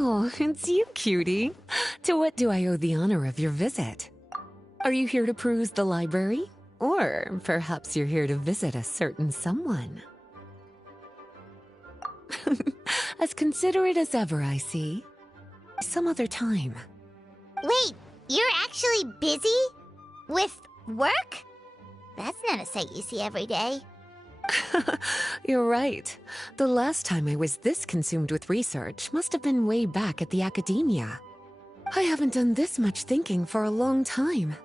Oh, it's you, cutie. To what do I owe the honor of your visit? Are you here to peruse the library? Or perhaps you're here to visit a certain someone? As considerate as ever, I see. Some other time. Wait, you're actually busy? With work? That's not a sight you see every day. You're right. The last time I was this consumed with research must have been way back at the academia. I haven't done this much thinking for a long time.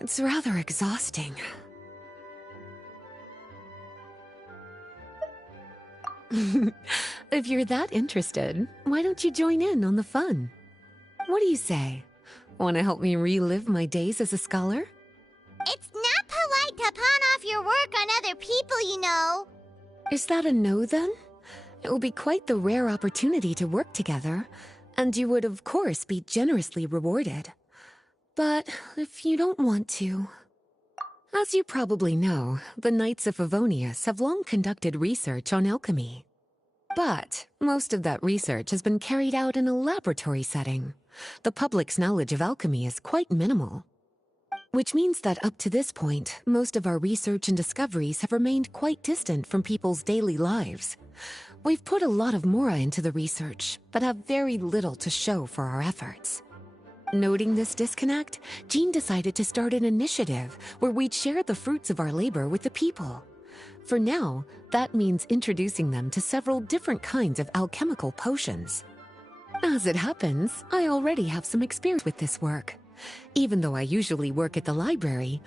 It's rather exhausting. If you're that interested, why don't you join in on the fun? What do you say? Want to help me relive my days as a scholar? It's not polite to pawn off your work on other people, you know. Is that a no, then? It will be quite the rare opportunity to work together, and you would, of course, be generously rewarded. But if you don't want to... As you probably know, the Knights of Favonius have long conducted research on alchemy. But most of that research has been carried out in a laboratory setting. The public's knowledge of alchemy is quite minimal. Which means that up to this point, most of our research and discoveries have remained quite distant from people's daily lives. We've put a lot of mora into the research, but have very little to show for our efforts. Noting this disconnect, Jean decided to start an initiative where we'd share the fruits of our labor with the people. For now, that means introducing them to several different kinds of alchemical potions. As it happens, I already have some experience with this work. Even though I usually work at the library,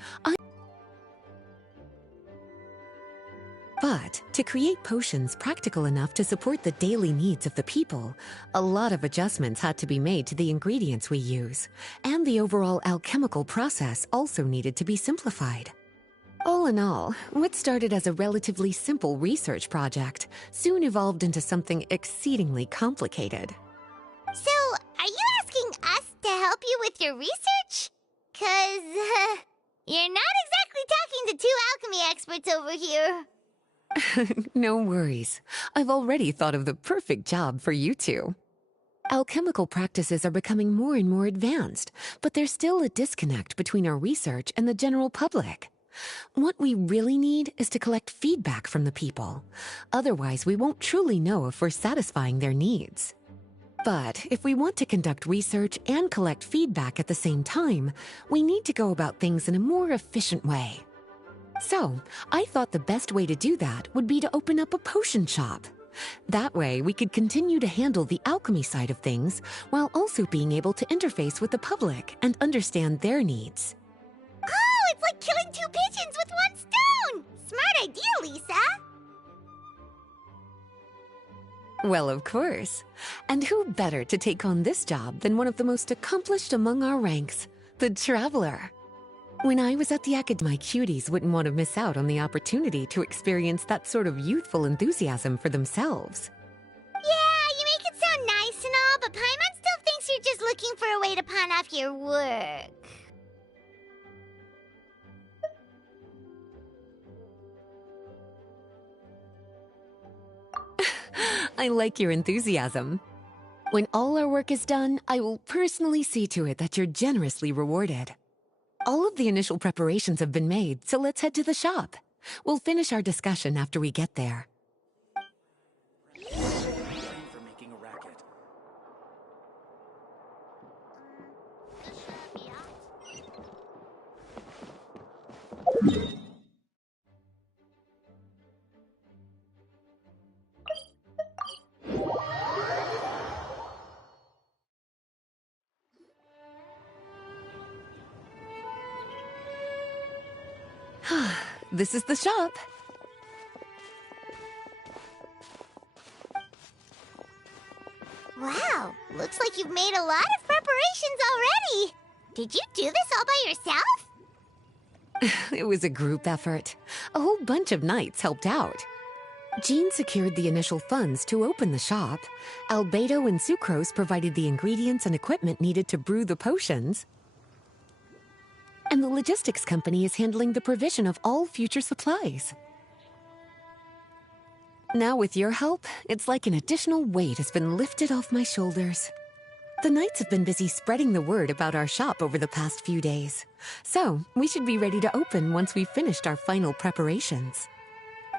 But to create potions practical enough to support the daily needs of the people, a lot of adjustments had to be made to the ingredients we use, and the overall alchemical process also needed to be simplified. All in all, what started as a relatively simple research project soon evolved into something exceedingly complicated. So, are you asking us to help you with your research? 'Cause, you're not exactly talking to two alchemy experts over here. No worries. I've already thought of the perfect job for you two. Alchemical practices are becoming more and more advanced, but there's still a disconnect between our research and the general public. What we really need is to collect feedback from the people. Otherwise, we won't truly know if we're satisfying their needs. But if we want to conduct research and collect feedback at the same time, we need to go about things in a more efficient way. So, I thought the best way to do that would be to open up a potion shop. That way, we could continue to handle the alchemy side of things while also being able to interface with the public and understand their needs. Oh, it's like killing two pigeons with one stone! Smart idea, Lisa! Well, of course. And who better to take on this job than one of the most accomplished among our ranks, the Traveler? When I was at the academy, my cuties wouldn't want to miss out on the opportunity to experience that sort of youthful enthusiasm for themselves. Yeah, you make it sound nice and all, but Paimon still thinks you're just looking for a way to pawn off your work. I like your enthusiasm. When all our work is done, I will personally see to it that you're generously rewarded. All of the initial preparations have been made, so let's head to the shop. We'll finish our discussion after we get there. For making a racket. This is the shop. Wow, looks like you've made a lot of preparations already. Did you do this all by yourself? It was a group effort. A whole bunch of knights helped out. Jean secured the initial funds to open the shop. Albedo and Sucrose provided the ingredients and equipment needed to brew the potions. And the logistics company is handling the provision of all future supplies. Now with your help, it's like an additional weight has been lifted off my shoulders. The knights have been busy spreading the word about our shop over the past few days. So, we should be ready to open once we've finished our final preparations.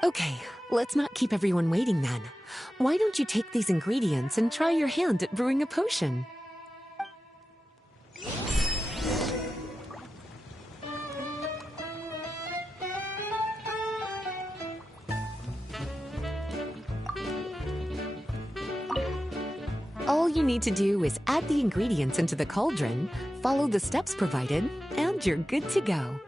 Okay, let's not keep everyone waiting then. Why don't you take these ingredients and try your hand at brewing a potion? All you need to do is add the ingredients into the cauldron, follow the steps provided, and you're good to go.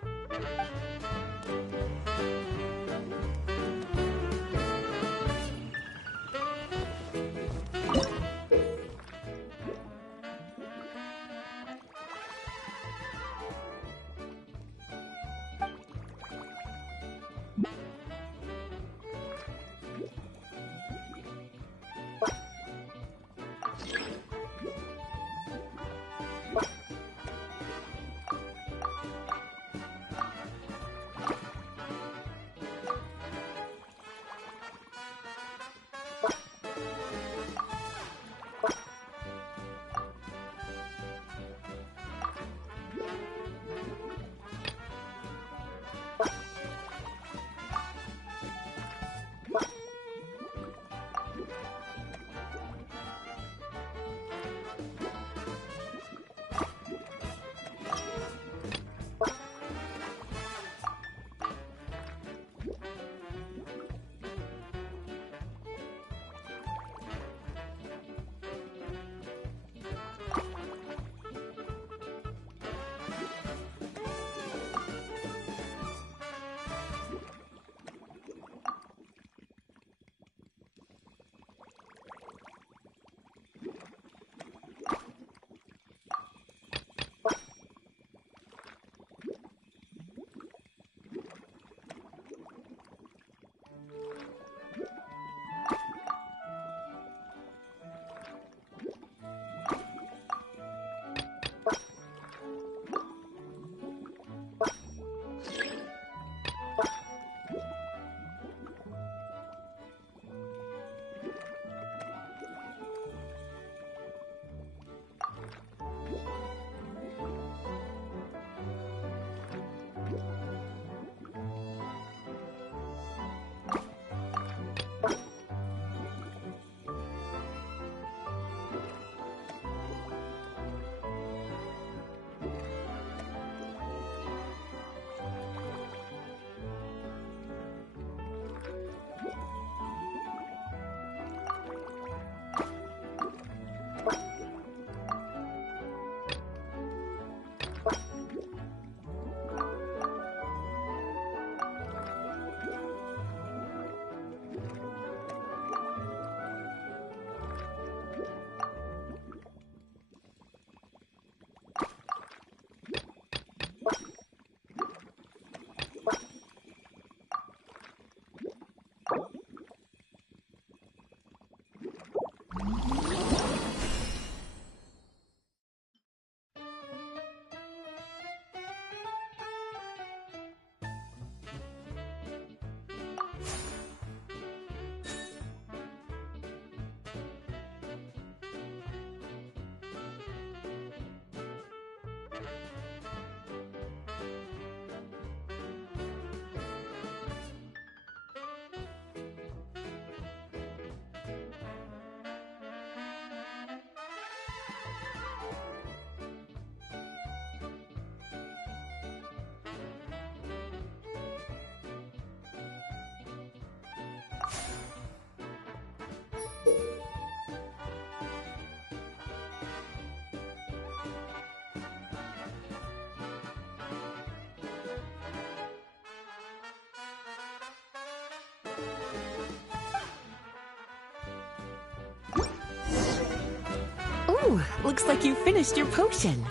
Ooh, looks like you finished your potion.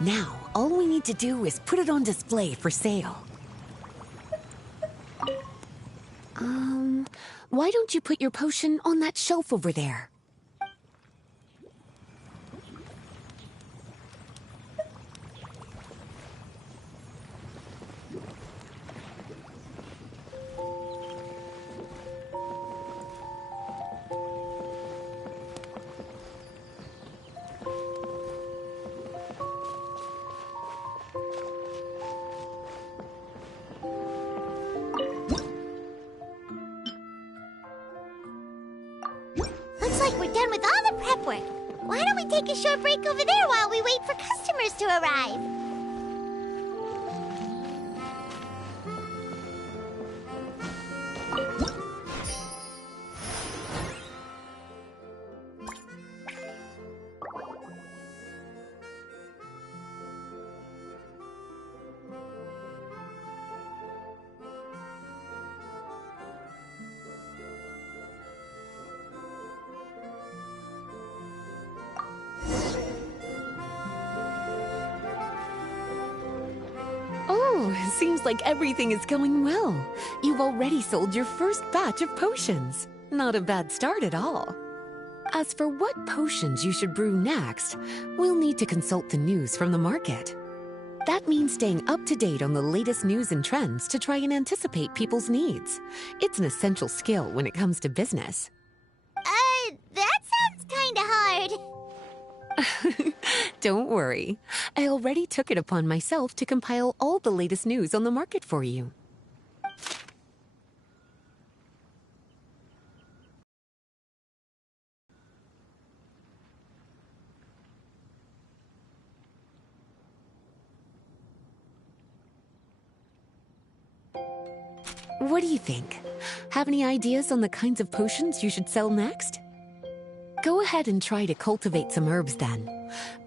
Now, all we need to do is put it on display for sale. Why don't you put your potion on that shelf over there? we're done with all the prep work. Why don't we take a short break over there while we wait for customers to arrive? Oh, seems like everything is going well. You've already sold your first batch of potions. Not a bad start at all. As for what potions you should brew next, we'll need to consult the news from the market. That means staying up to date on the latest news and trends to try and anticipate people's needs. It's an essential skill when it comes to business. That sounds kinda hard. Don't worry. I already took it upon myself to compile all the latest news on the market for you. What do you think? Have any ideas on the kinds of potions you should sell next? Go ahead and try to cultivate some herbs then.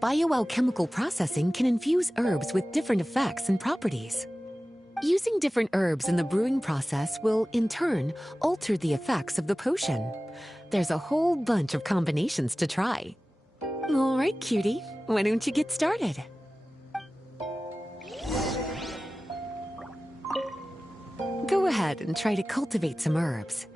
Bioalchemical processing can infuse herbs with different effects and properties. Using different herbs in the brewing process will, in turn, alter the effects of the potion. There's a whole bunch of combinations to try. All right, cutie, why don't you get started? Go ahead and try to cultivate some herbs.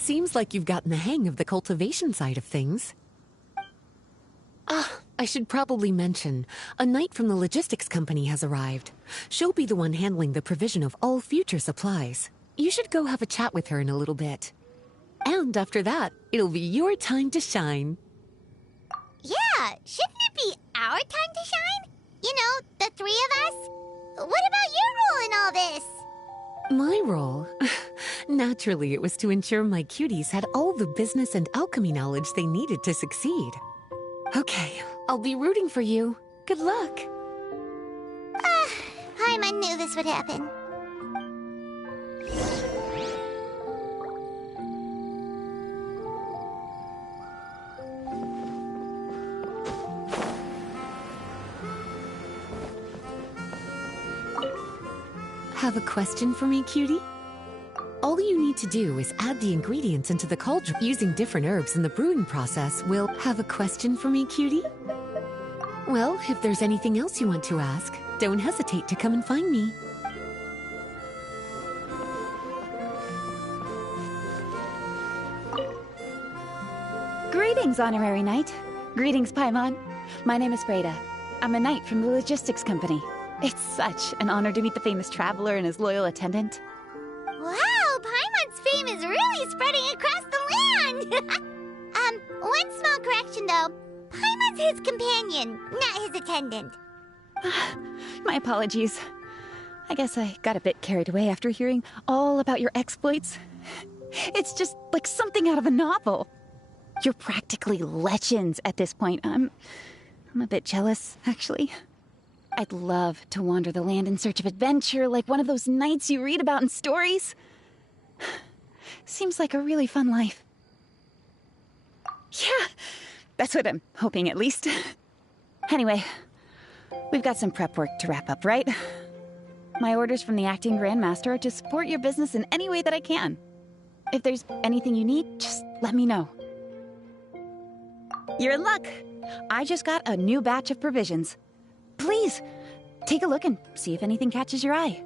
Seems like you've gotten the hang of the cultivation side of things. I should probably mention, a knight from the logistics company has arrived. She'll be the one handling the provision of all future supplies. You should go have a chat with her in a little bit. And after that, it'll be your time to shine. Yeah, shouldn't it be our time to shine? You know, the three of us? What about your role in all this? My role? Naturally, it was to ensure my cuties had all the business and alchemy knowledge they needed to succeed. Okay, I'll be rooting for you. Good luck. Paimon knew this would happen. Have a question for me, cutie? All you need to do is add the ingredients into the cauldron. Using different herbs in the brewing process will... Have a question for me, cutie? Well, if there's anything else you want to ask, don't hesitate to come and find me. Greetings, Honorary Knight. Greetings, Paimon. My name is Freda. I'm a knight from the logistics company. It's such an honor to meet the famous traveler and his loyal attendant. Wow, Paimon's fame is really spreading across the land! One small correction though. Paimon's his companion, not his attendant. My apologies. I guess I got a bit carried away after hearing all about your exploits. It's just like something out of a novel. You're practically legends at this point. I'm a bit jealous, actually. I'd love to wander the land in search of adventure like one of those knights you read about in stories. Seems like a really fun life. Yeah, that's what I'm hoping at least. Anyway, we've got some prep work to wrap up, right? My orders from the acting grandmaster are to support your business in any way that I can. If there's anything you need, just let me know. You're in luck. I just got a new batch of provisions. Please, take a look and see if anything catches your eye.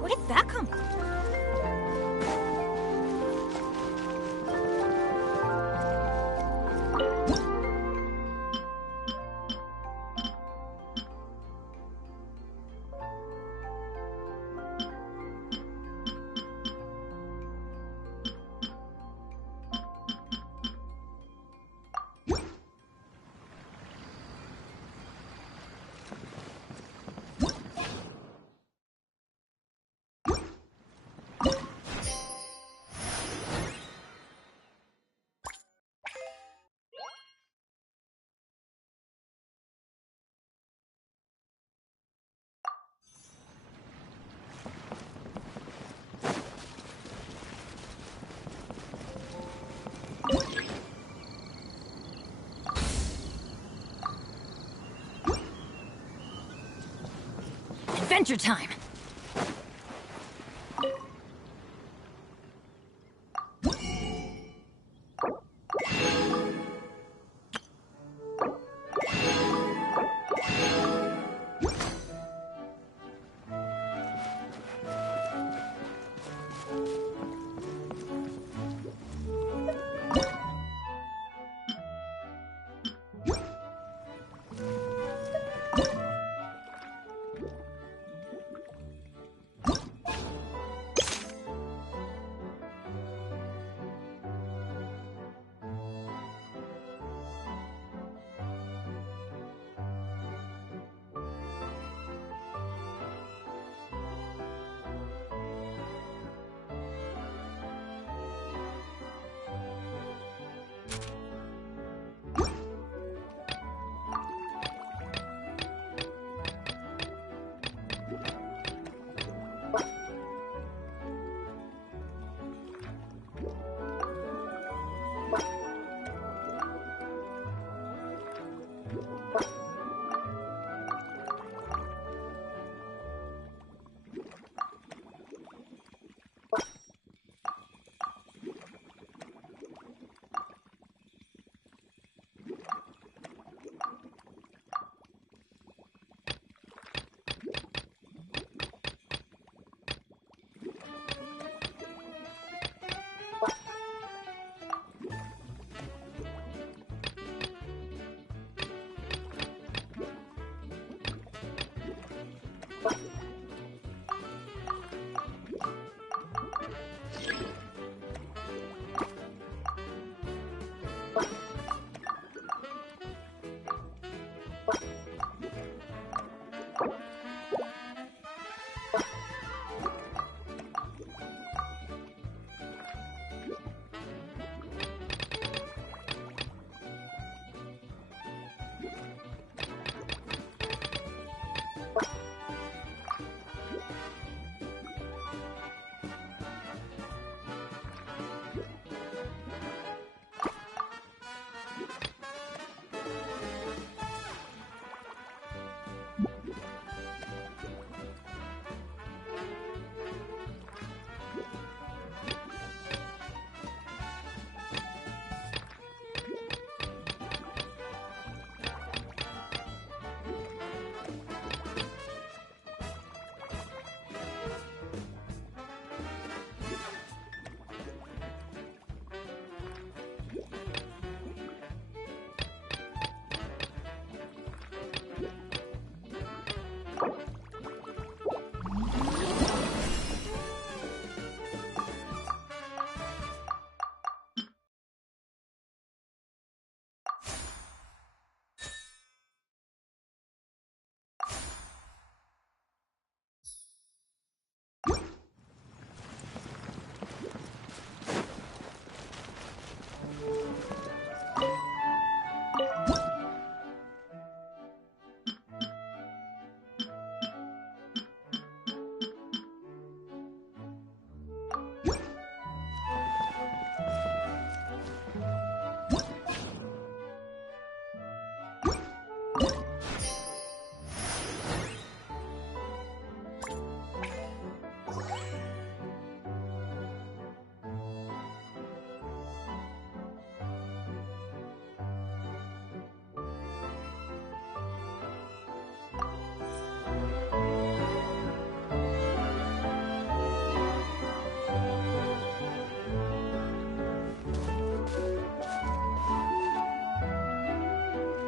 Where did that come from? Adventure time!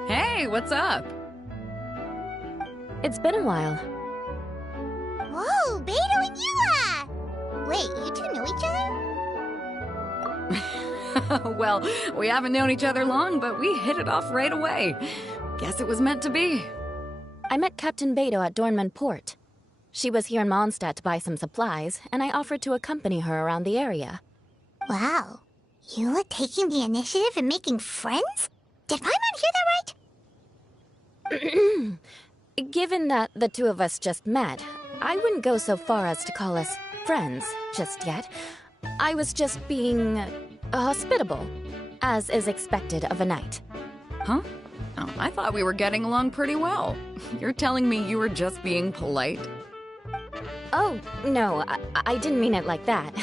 Hey, what's up? It's been a while. Whoa, Beto and Eula! Wait, you two know each other? Well, we haven't known each other long, but we hit it off right away. Guess it was meant to be. I met Captain Beto at Dornman Port. She was here in Mondstadt to buy some supplies, and I offered to accompany her around the area. Wow. Eula taking the initiative and making friends? Did Paimon hear that right? Given that the two of us just met, I wouldn't go so far as to call us friends just yet. I was just being hospitable, as is expected of a knight. Huh? Oh, I thought we were getting along pretty well. You're telling me you were just being polite? Oh, no, I didn't mean it like that.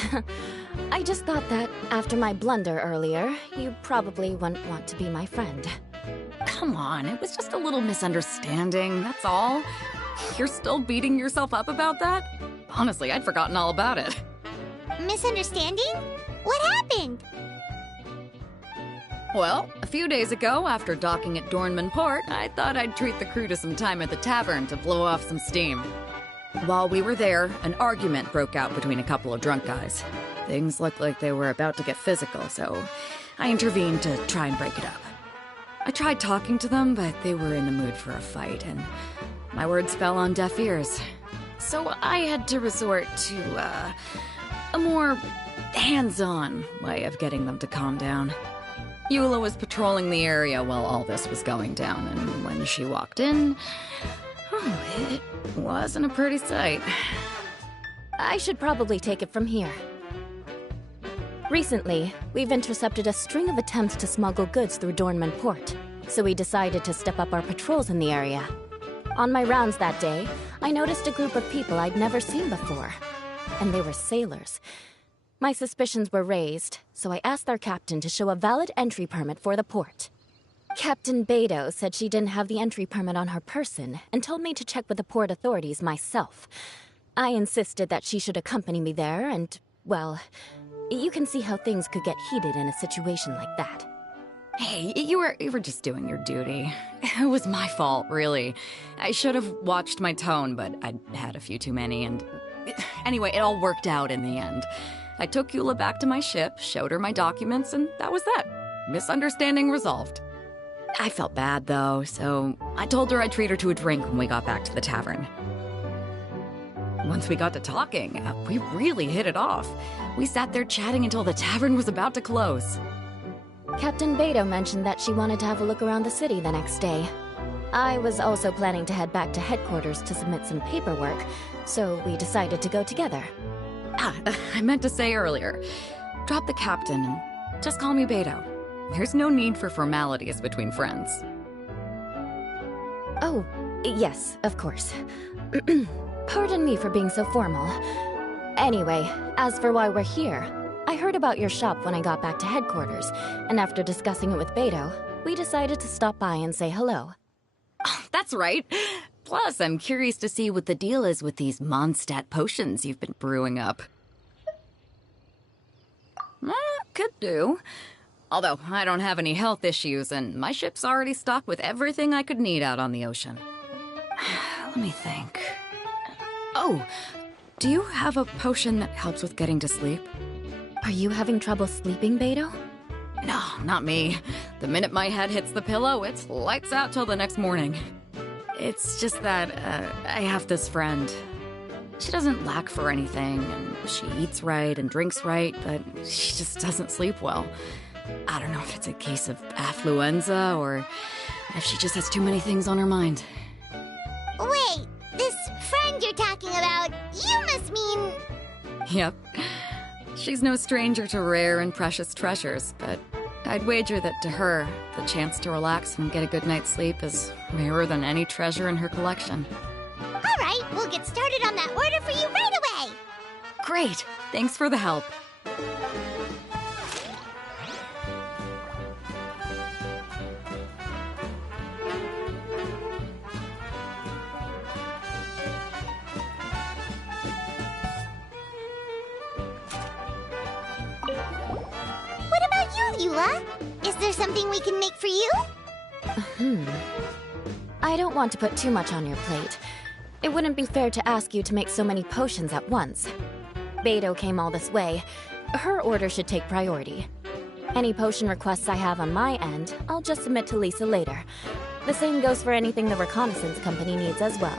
I just thought that after my blunder earlier, you probably wouldn't want to be my friend. Come on, it was just a little misunderstanding, that's all. You're still beating yourself up about that? Honestly, I'd forgotten all about it. Misunderstanding? What happened? Well, a few days ago, after docking at Dornman Port, I thought I'd treat the crew to some time at the tavern to blow off some steam. While we were there, an argument broke out between a couple of drunk guys. Things looked like they were about to get physical, so I intervened to try and break it up. I tried talking to them, but they were in the mood for a fight, and my words fell on deaf ears. So I had to resort to, a more hands-on way of getting them to calm down. Eula was patrolling the area while all this was going down, and when she walked in, it wasn't a pretty sight. I should probably take it from here. Recently, we've intercepted a string of attempts to smuggle goods through Dornman Port, so we decided to step up our patrols in the area. On my rounds that day, I noticed a group of people I'd never seen before, and they were sailors. My suspicions were raised, so I asked their captain to show a valid entry permit for the port. Captain Beto said she didn't have the entry permit on her person and told me to check with the port authorities myself. I insisted that she should accompany me there and, well, you can see how things could get heated in a situation like that. Hey, you were just doing your duty. It was my fault, really. I should have watched my tone, but I'd had a few too many, and... Anyway, it all worked out in the end. I took Eula back to my ship, showed her my documents, and that was that. Misunderstanding resolved. I felt bad, though, so I told her I'd treat her to a drink when we got back to the tavern. Once we got to talking, we really hit it off. We sat there chatting until the tavern was about to close. Captain Beto mentioned that she wanted to have a look around the city the next day. I was also planning to head back to headquarters to submit some paperwork, so we decided to go together. I meant to say earlier, drop the captain and just call me Beto. There's no need for formalities between friends. Oh, yes, of course. Pardon me for being so formal. Anyway, as for why we're here, I heard about your shop when I got back to headquarters, and after discussing it with Beto, we decided to stop by and say hello. Oh, that's right. Plus, I'm curious to see what the deal is with these Mondstadt potions you've been brewing up. Could do. Although, I don't have any health issues, and my ship's already stocked with everything I could need out on the ocean. Let me think. Oh, do you have a potion that helps with getting to sleep? Are you having trouble sleeping, Beto? No, not me. The minute my head hits the pillow, it's lights out till the next morning. It's just that, I have this friend. She doesn't lack for anything, and she eats right and drinks right, but she just doesn't sleep well. I don't know if it's a case of affluenza or if she just has too many things on her mind. Wait, this friend you're talking about, you must mean... Yep. She's no stranger to rare and precious treasures, but I'd wager that to her, the chance to relax and get a good night's sleep is rarer than any treasure in her collection. All right, we'll get started on that order for you right away. Great! Thanks for the help. What about you, Eula? Is there something we can make for you? I don't want to put too much on your plate. It wouldn't be fair to ask you to make so many potions at once. Beidou came all this way. Her order should take priority. Any potion requests I have on my end, I'll just submit to Lisa later. The same goes for anything the reconnaissance company needs as well.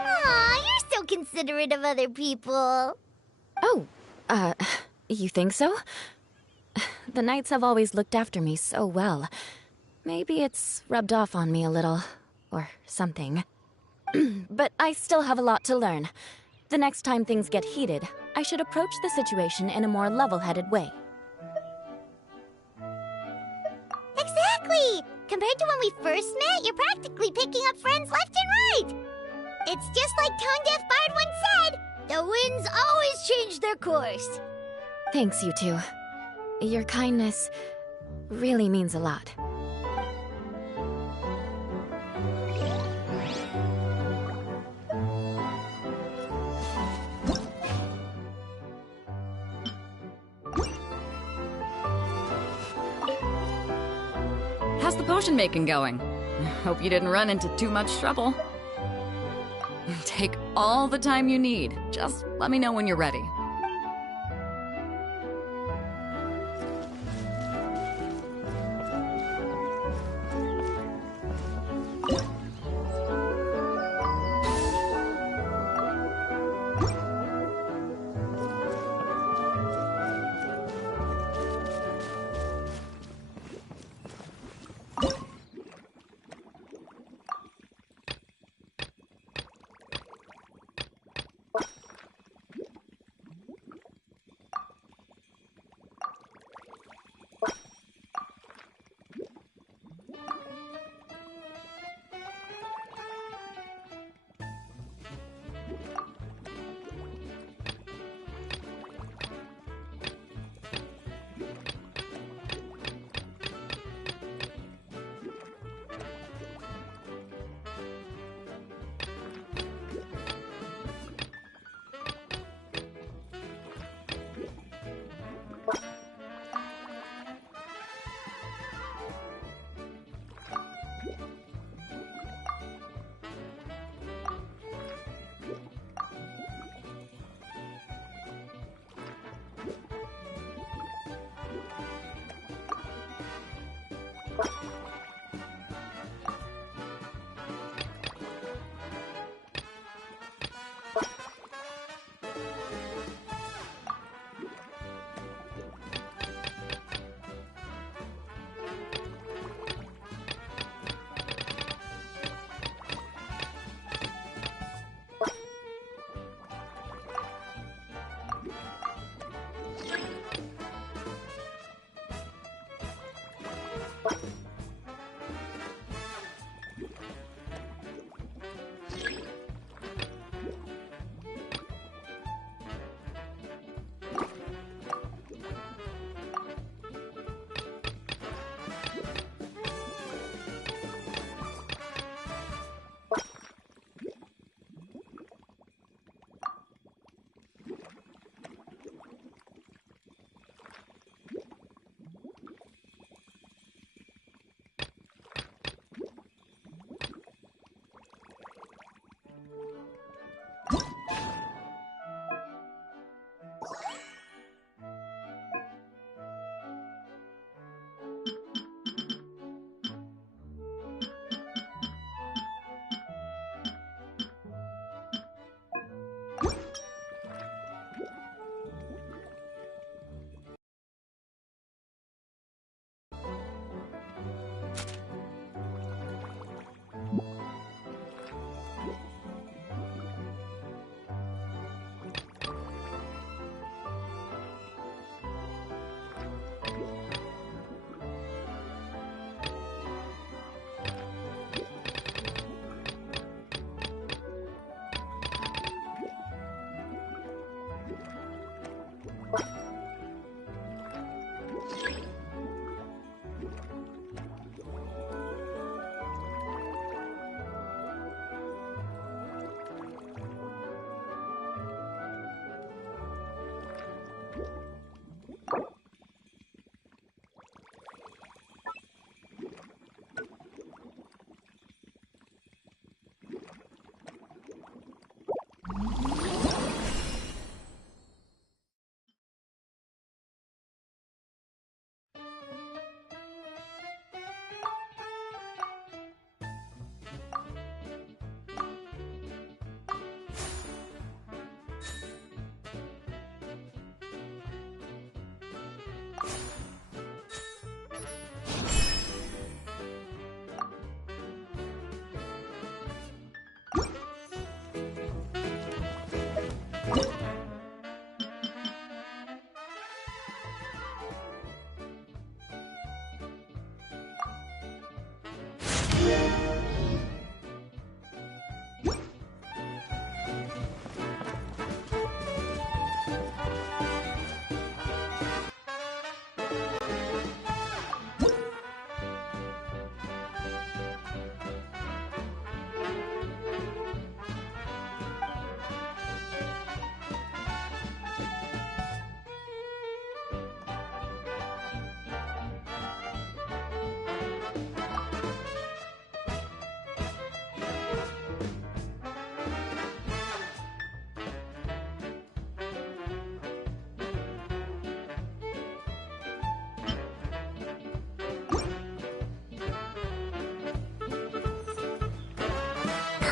Aw, you're so considerate of other people. Oh, you think so? The Knights have always looked after me so well. Maybe it's rubbed off on me a little, or something. But I still have a lot to learn. The next time things get heated, I should approach the situation in a more level-headed way. Exactly! Compared to when we first met, you're practically picking up friends left and right. It's just like Tone Deaf Bard once said, the winds always change their course. Thanks, you two. Your kindness really means a lot. How's the potion making going? Hope you didn't run into too much trouble. Take all the time you need. Just let me know when you're ready.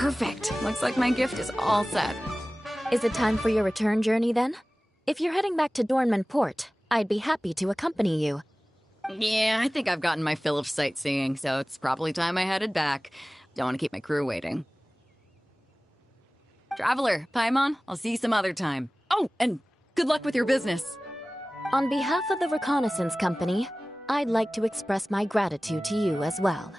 Perfect. Looks like my gift is all set. Is it time for your return journey then? If you're heading back to Dornman Port, I'd be happy to accompany you. Yeah, I think I've gotten my fill of sightseeing, so it's probably time I headed back. Don't want to keep my crew waiting. Traveler, Paimon, I'll see you some other time. Oh, and good luck with your business. On behalf of the Reconnaissance Company, I'd like to express my gratitude to you as well.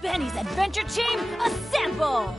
Benny's Adventure Chain, assemble!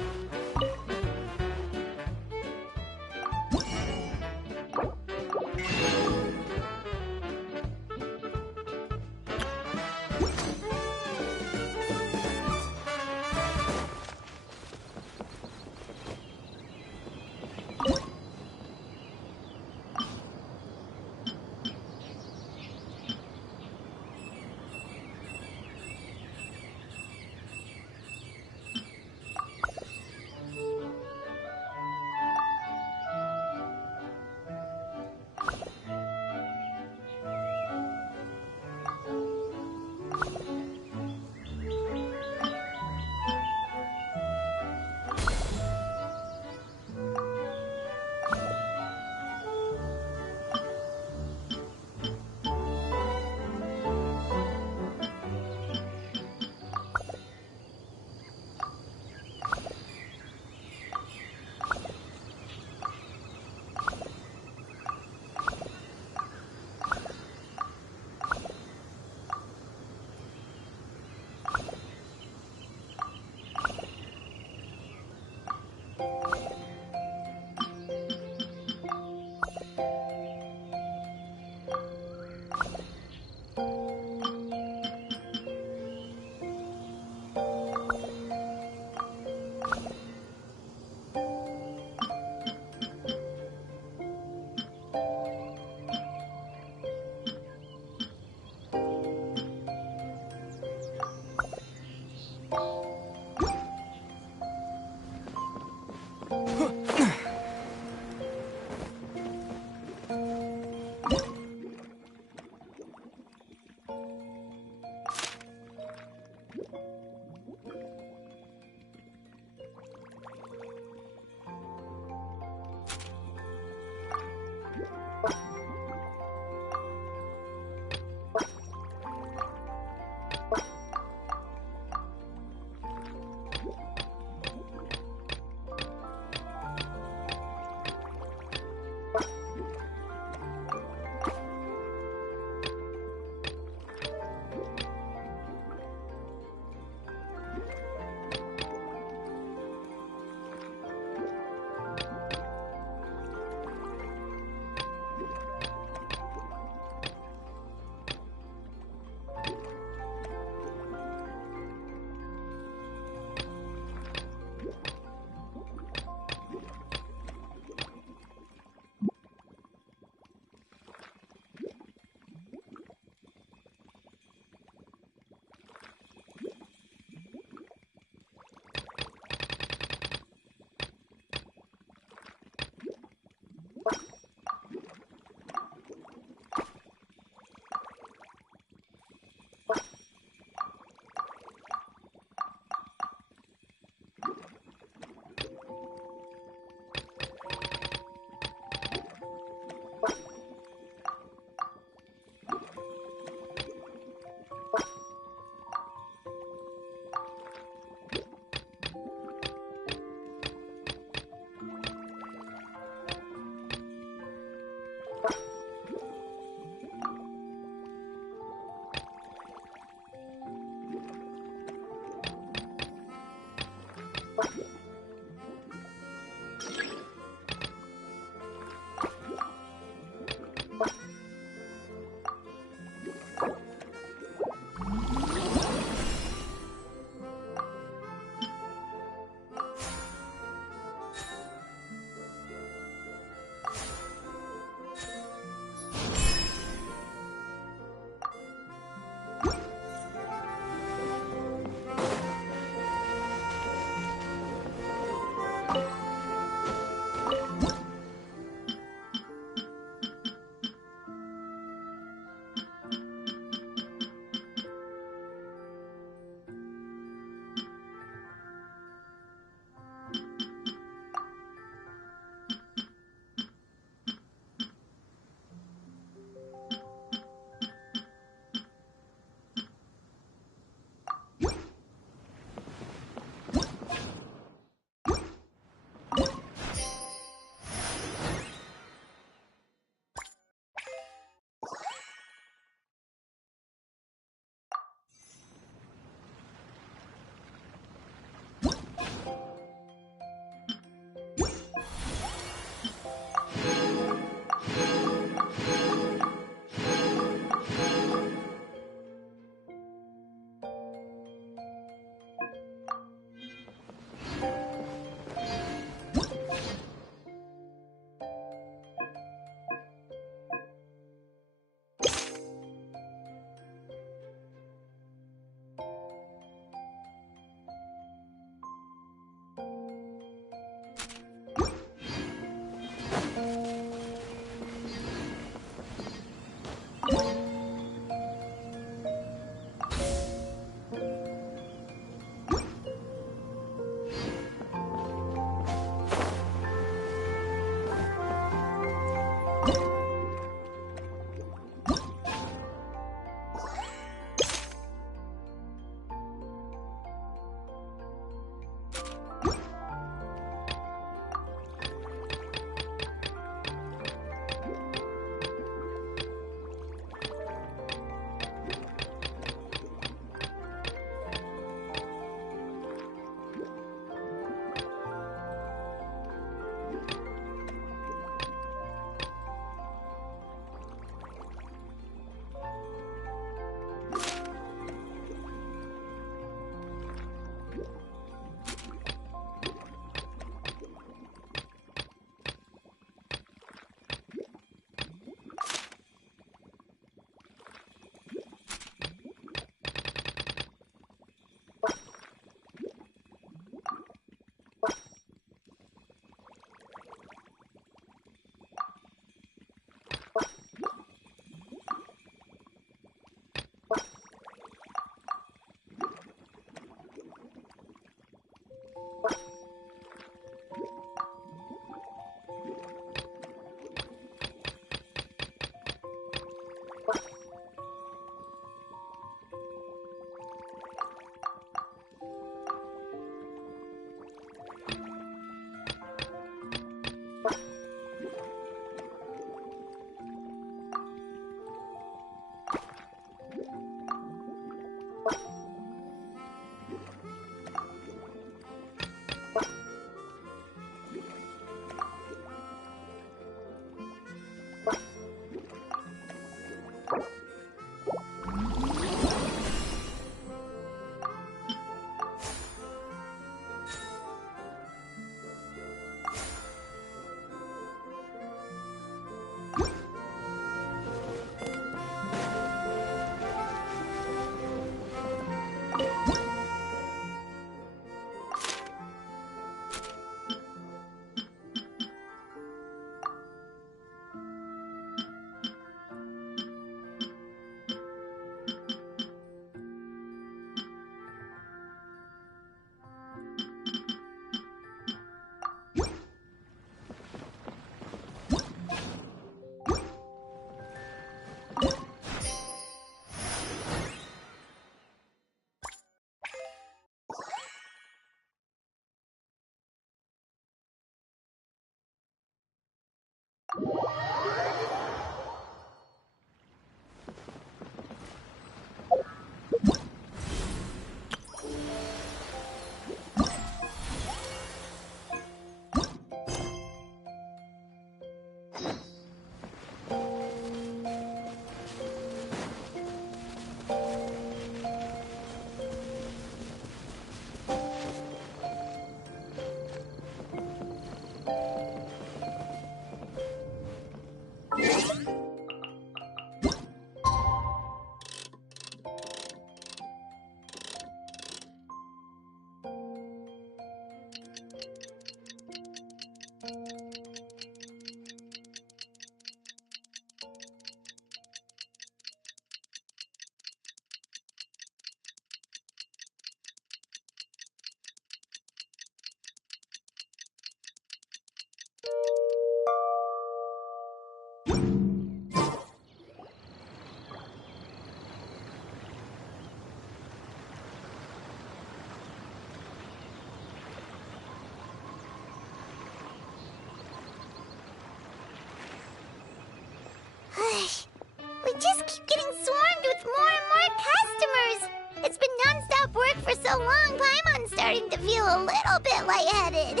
just keep getting swarmed with more and more customers. It's been non-stop work for so long, Paimon's starting to feel a little bit lightheaded.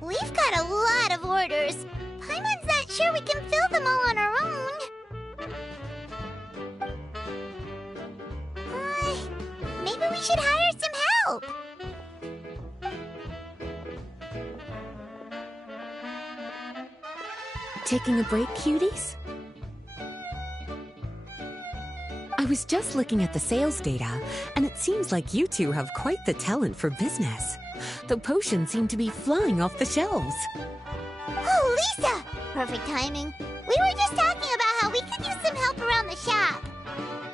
We've got a lot of orders. Paimon's not sure we can fill them all on our own. Maybe we should hire some help. Taking a break, cuties? I was just looking at the sales data, and it seems like you two have quite the talent for business. The potions seem to be flying off the shelves. Oh, Lisa! Perfect timing. We were just talking about how we could use some help around the shop.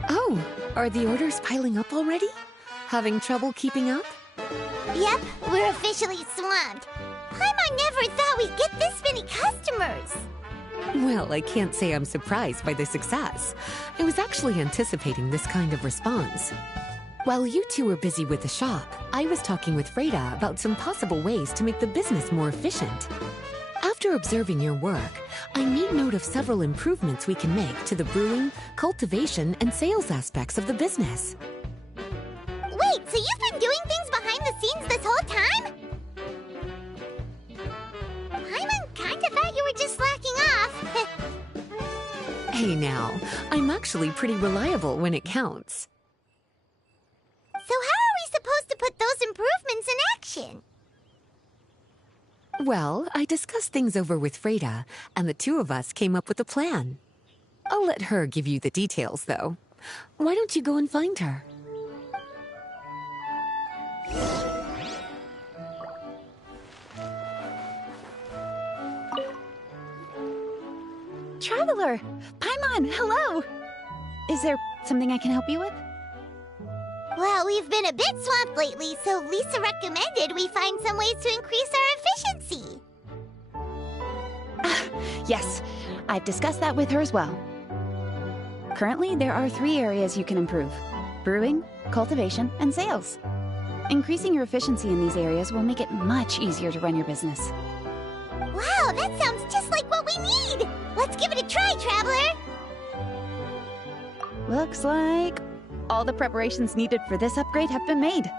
Oh, are the orders piling up already? Having trouble keeping up? Yep, we're officially swamped. Paimon never thought we'd get this many customers. Well, I can't say I'm surprised by the success. I was actually anticipating this kind of response. While you two were busy with the shop, I was talking with Freda about some possible ways to make the business more efficient. After observing your work, I made note of several improvements we can make to the brewing, cultivation, and sales aspects of the business. Wait, so you've been doing things behind the scenes this whole time? Paimon kinda thought you were just slacking off. Hey now, I'm actually pretty reliable when it counts. So how are we supposed to put those improvements in action? Well, I discussed things over with Freda, and the two of us came up with a plan. I'll let her give you the details, though. Why don't you go and find her? Traveler! Paimon, hello! Is there something I can help you with? Well, we've been a bit swamped lately, so Lisa recommended we find some ways to increase our efficiency. Yes, I've discussed that with her as well. Currently, there are 3 areas you can improve: brewing, cultivation, and sales. Increasing your efficiency in these areas will make it much easier to run your business. Wow, that sounds just like what we need! Let's give it a try, Traveler! Looks like all the preparations needed for this upgrade have been made.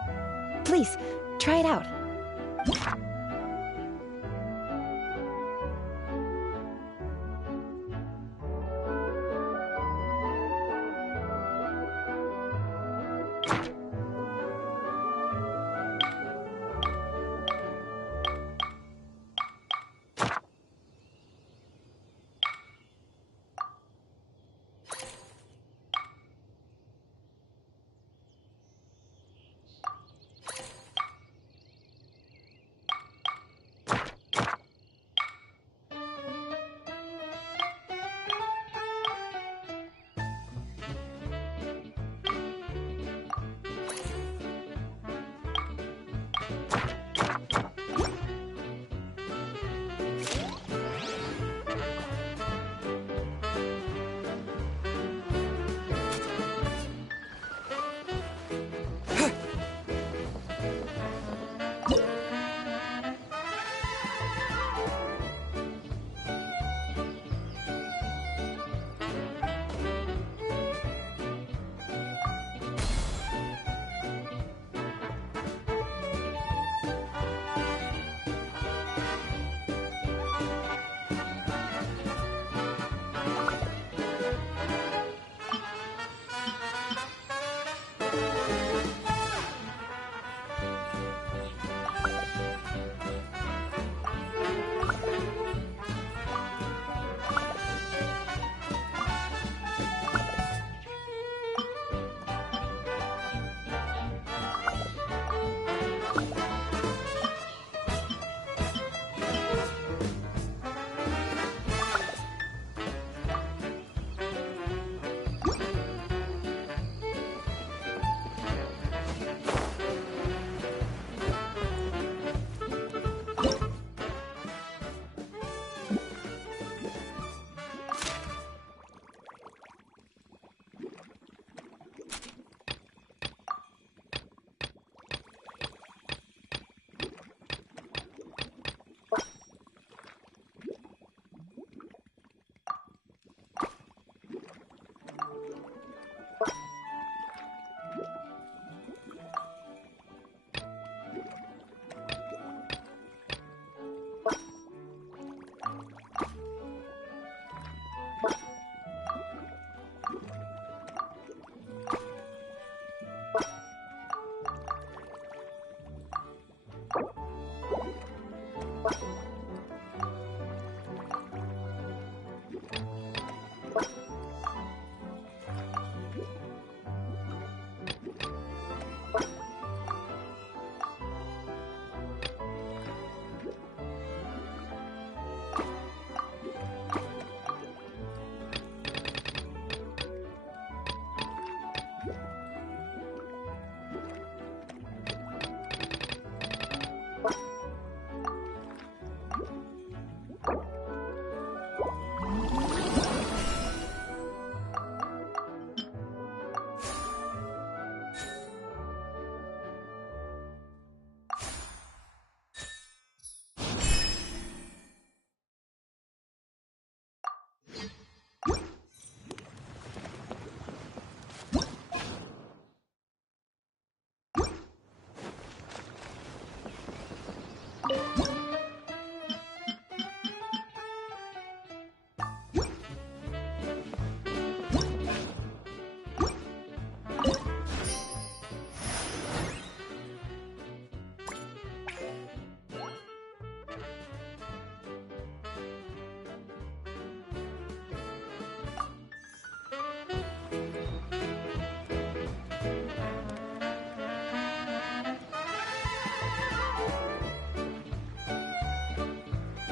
Please, try it out.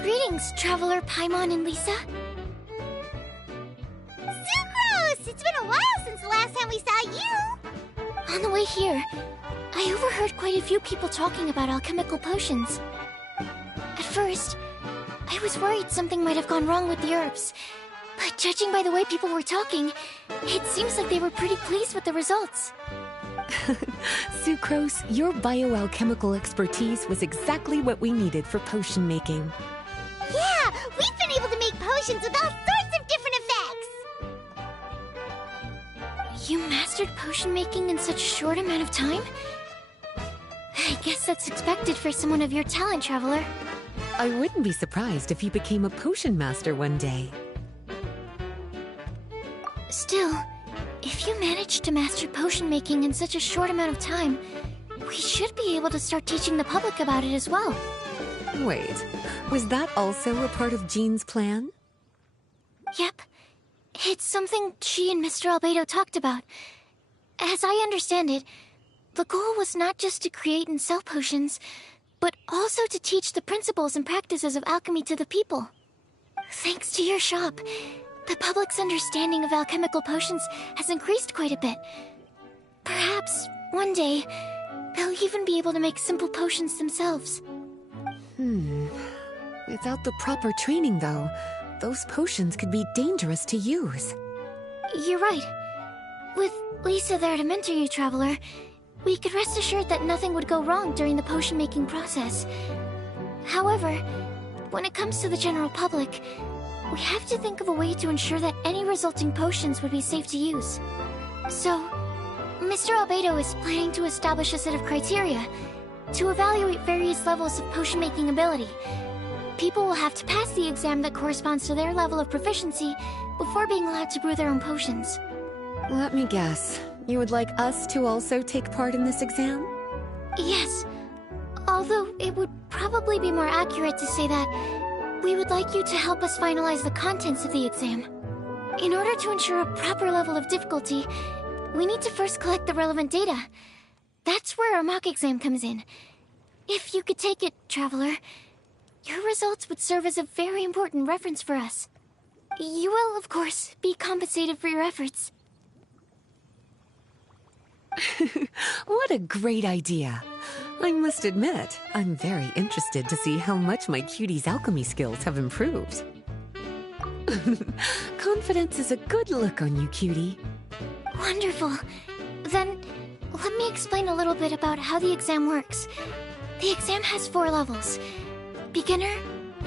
Greetings, Traveler Paimon and Lisa. Sucrose! It's been a while since the last time we saw you! On the way here, I overheard quite a few people talking about alchemical potions. At first, I was worried something might have gone wrong with the herbs. But judging by the way people were talking, it seems like they were pretty pleased with the results. Sucrose, your bioalchemical expertise was exactly what we needed for potion making. Yeah, we've been able to make potions with all sorts of different effects! You mastered potion making in such a short amount of time? I guess that's expected for someone of your talent, Traveler. I wouldn't be surprised if you became a potion master one day. Still, if you managed to master potion making in such a short amount of time, we should be able to start teaching the public about it as well. Wait, was that also a part of Jean's plan? Yep. It's something she and Mr. Albedo talked about. As I understand it, the goal was not just to create and sell potions, but also to teach the principles and practices of alchemy to the people. Thanks to your shop, the public's understanding of alchemical potions has increased quite a bit. Perhaps, one day, they'll even be able to make simple potions themselves. Without the proper training, though, those potions could be dangerous to use. You're right. With Lisa there to mentor you, Traveler, we could rest assured that nothing would go wrong during the potion-making process. However, when it comes to the general public, we have to think of a way to ensure that any resulting potions would be safe to use. So, Mr. Albedo is planning to establish a set of criteria to evaluate various levels of potion-making ability. People will have to pass the exam that corresponds to their level of proficiency before being allowed to brew their own potions. Let me guess. You would like us to also take part in this exam? Yes. Although it would probably be more accurate to say that we would like you to help us finalize the contents of the exam. In order to ensure a proper level of difficulty, we need to first collect the relevant data. That's where our mock exam comes in. If you could take it, Traveler, your results would serve as a very important reference for us. You will, of course, be compensated for your efforts. What a great idea. I must admit, I'm very interested to see how much my cutie's alchemy skills have improved. Confidence is a good look on you, cutie. Wonderful. Then, let me explain a little bit about how the exam works. The exam has 4 levels: beginner,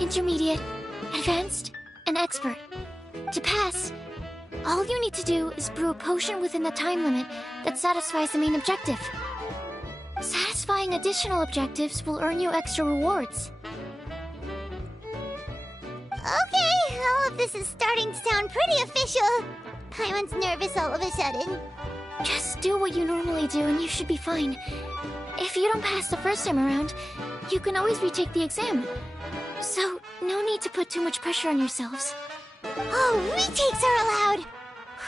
intermediate, advanced, and expert. To pass, all you need to do is brew a potion within the time limit that satisfies the main objective. Satisfying additional objectives will earn you extra rewards. Okay, all of this is starting to sound pretty official. Paimon's nervous all of a sudden. Just do what you normally do and you should be fine. If you don't pass the first time around, you can always retake the exam. So, no need to put too much pressure on yourselves. Oh, retakes are allowed!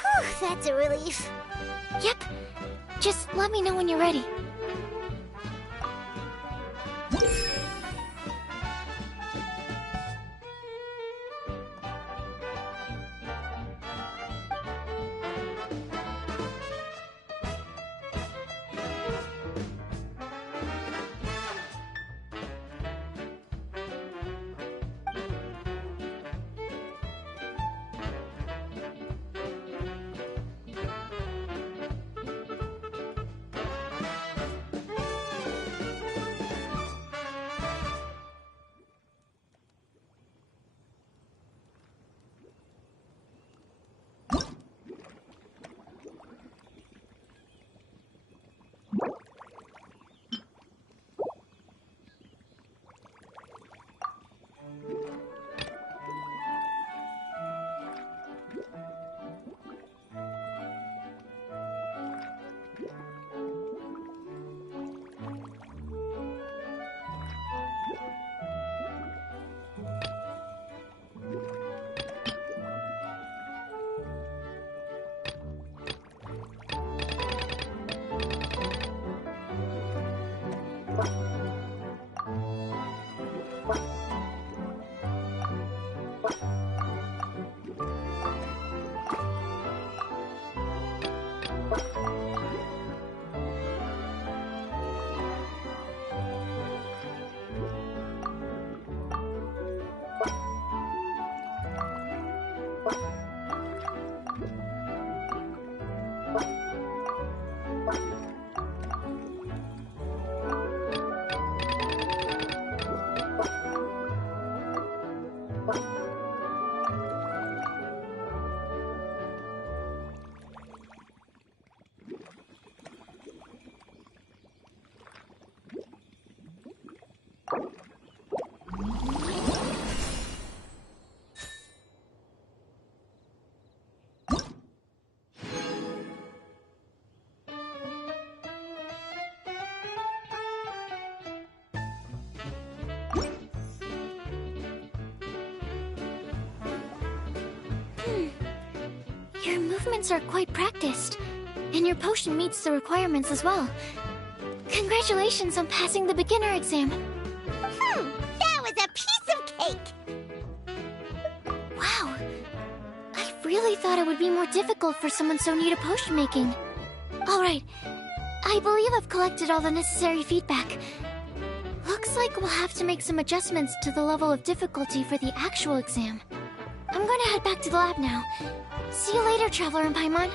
Whew, that's a relief. Yep. Just let me know when you're ready. movements are quite practiced, and your potion meets the requirements as well. Congratulations on passing the beginner exam. That was a piece of cake! Wow. I really thought it would be more difficult for someone so new to potion making. Alright. I believe I've collected all the necessary feedback. Looks like we'll have to make some adjustments to the level of difficulty for the actual exam. I'm gonna head back to the lab now. See you later, Traveler and Paimon.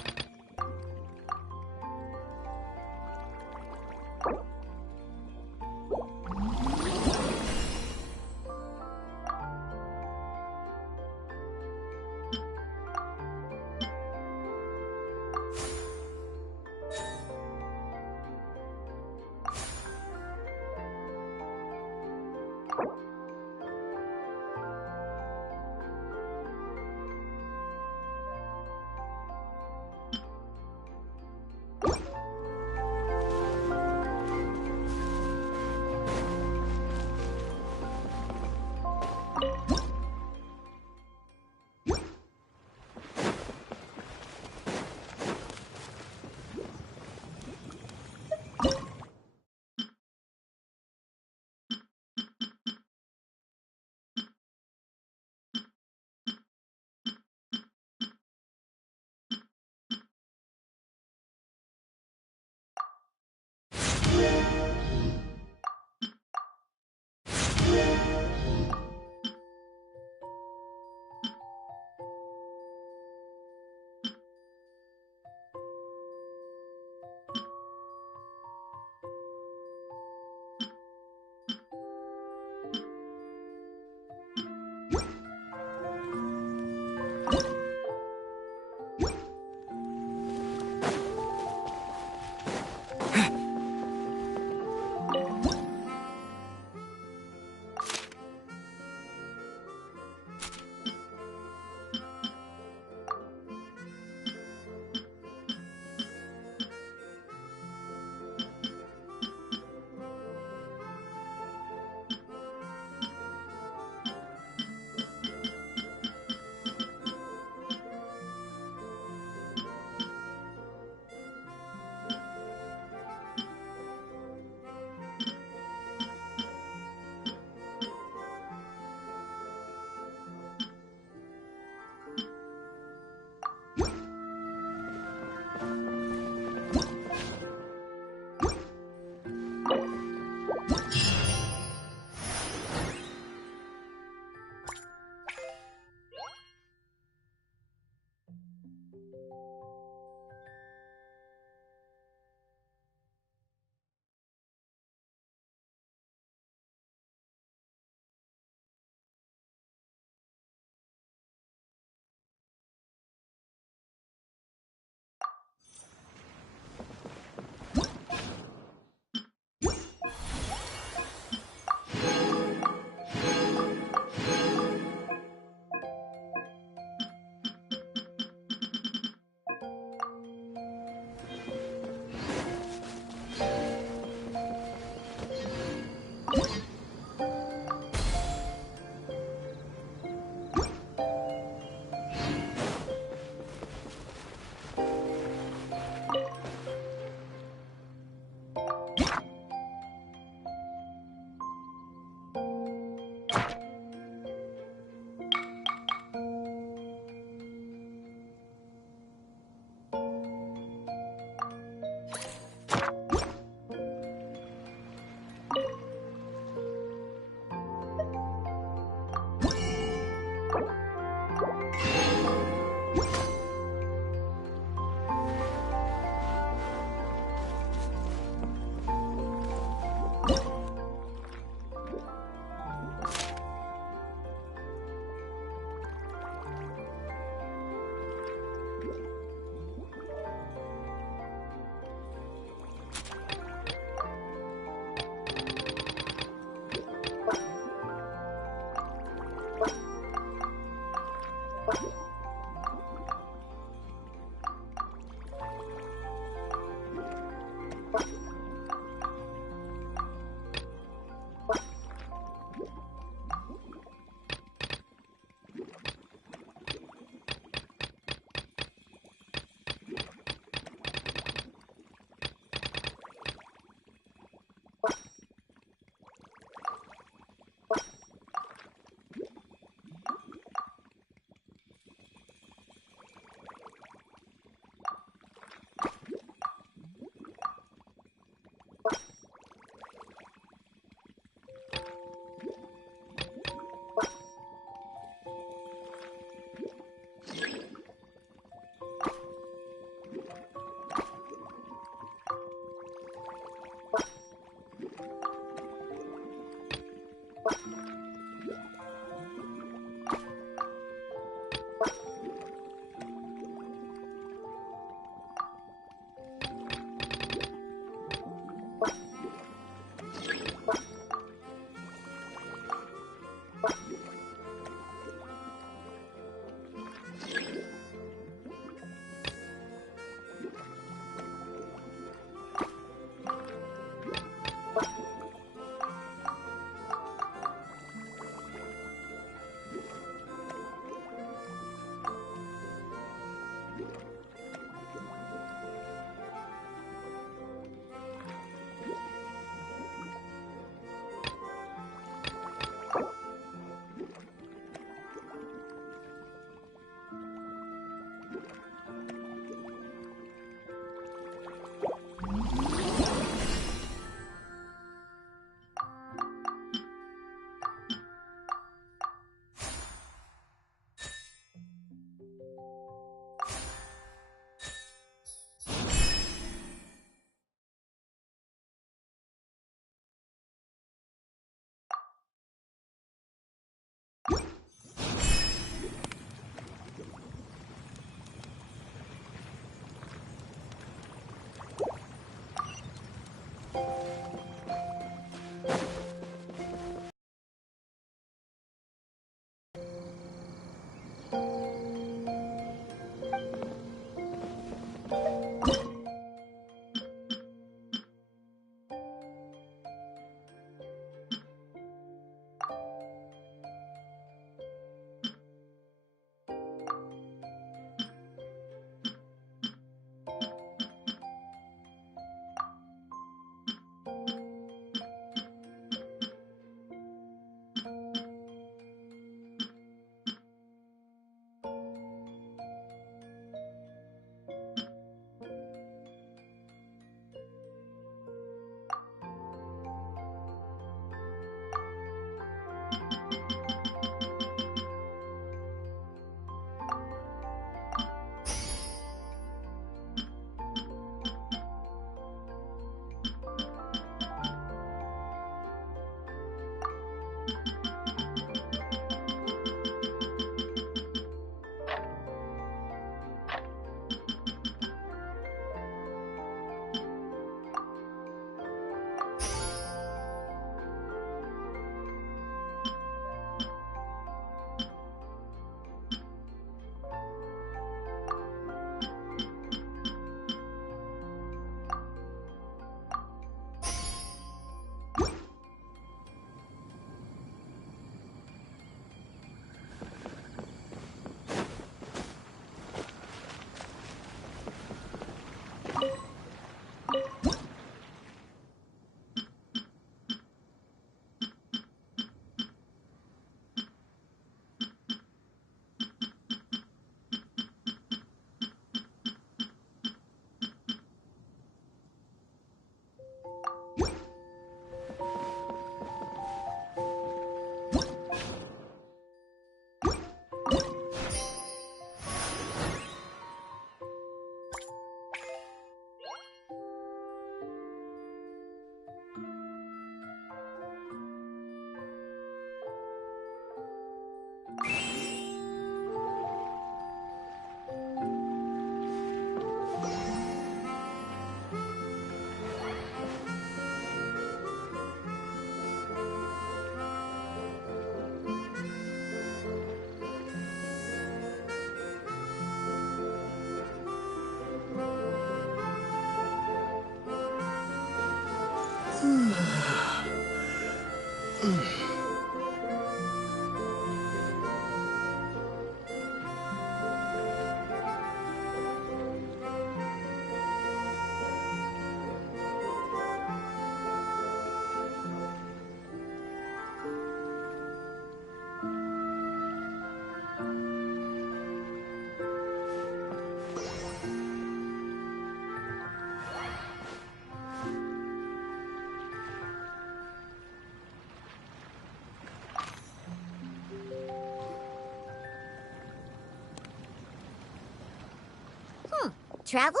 Traveler?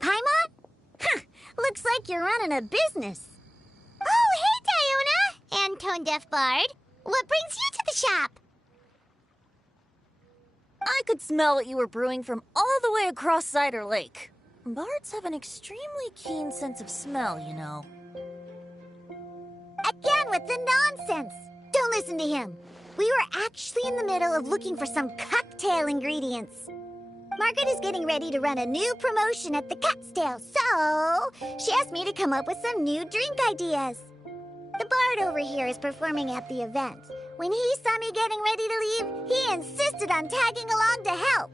Paimon? Huh, looks like you're running a business. Oh, hey, Diona! And Tone Deaf Bard. What brings you to the shop? I could smell what you were brewing from all the way across Cider Lake. Bards have an extremely keen sense of smell, you know. Again with the nonsense! Don't listen to him. We were actually in the middle of looking for some cocktail ingredients. Margaret is getting ready to run a new promotion at the Catstail, so she asked me to come up with some new drink ideas. The bard over here is performing at the event. When he saw me getting ready to leave, he insisted on tagging along to help.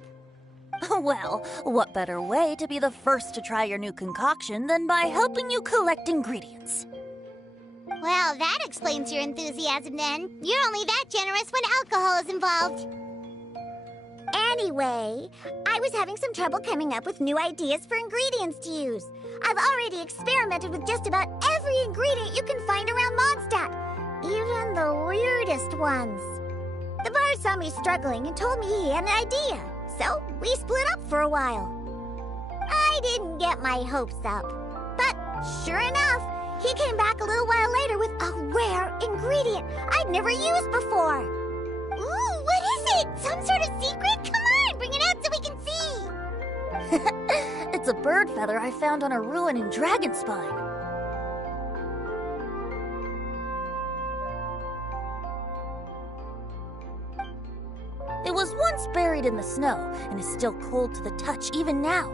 Well, what better way to be the first to try your new concoction than by helping you collect ingredients? Well, that explains your enthusiasm then. You're only that generous when alcohol is involved. Anyway, I was having some trouble coming up with new ideas for ingredients to use. I've already experimented with just about every ingredient you can find around Mondstadt, even the weirdest ones. The bar saw me struggling and told me he had an idea, so we split up for a while. I didn't get my hopes up, but sure enough, he came back a little while later with a rare ingredient I'd never used before. Ooh, what is it? Some sort of secret? Come on, bring it out so we can see. It's a bird feather I found on a ruin in Dragonspine. It was once buried in the snow and is still cold to the touch even now.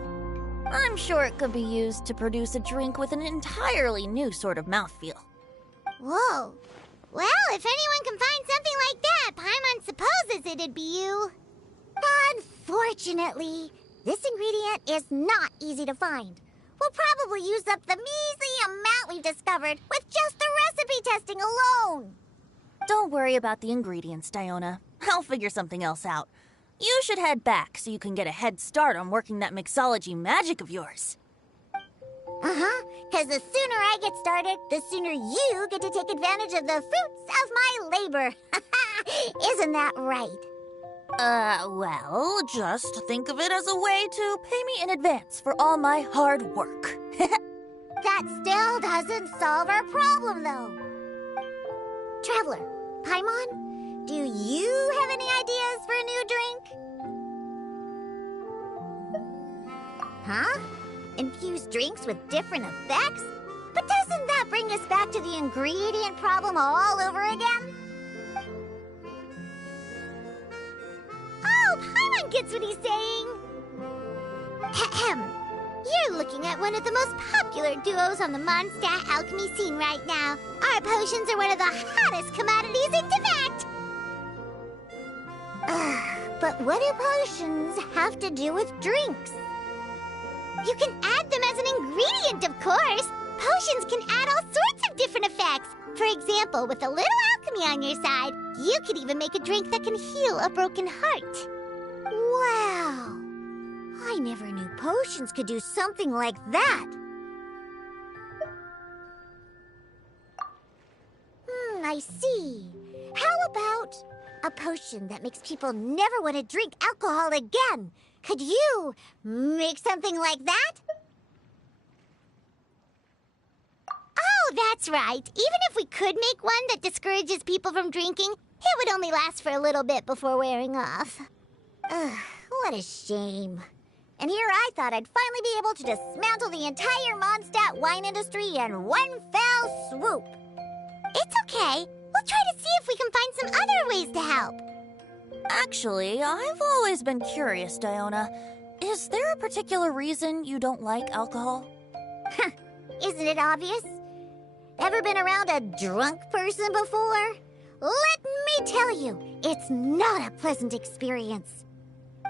I'm sure it could be used to produce a drink with an entirely new sort of mouthfeel. Whoa. Well, if anyone can find something like that, Paimon supposes it'd be you. Unfortunately, this ingredient is not easy to find. We'll probably use up the measly amount we've discovered with just the recipe testing alone. Don't worry about the ingredients, Diona. I'll figure something else out. You should head back so you can get a head start on working that mixology magic of yours. Because the sooner I get started, the sooner you get to take advantage of the fruits of my labor. Isn't that right? Well, just think of it as a way to pay me in advance for all my hard work. That still doesn't solve our problem, though. Traveler, Paimon, do you have any ideas for a new drink? Huh? Infused drinks with different effects? But doesn't that bring us back to the ingredient problem all over again? Oh, Paimon gets what he's saying. Ahem. You're looking at one of the most popular duos on the Mondstadt alchemy scene right now. Our potions are one of the hottest commodities in Tibet. But what do potions have to do with drinks? You can add them as an ingredient, of course. Potions can add all sorts of different effects. For example, with a little alchemy on your side, you could even make a drink that can heal a broken heart. Wow. I never knew potions could do something like that. I see. How about a potion that makes people never want to drink alcohol again? Could you make something like that? Oh, that's right. Even if we could make one that discourages people from drinking, it would only last for a little bit before wearing off. Ugh, what a shame. And here I thought I'd finally be able to dismantle the entire Mondstadt wine industry in one fell swoop. It's okay. We'll try to see if we can find some other ways to help. Actually, I've always been curious, Diona. Is there a particular reason you don't like alcohol? Isn't it obvious? Ever been around a drunk person before? Let me tell you, it's not a pleasant experience.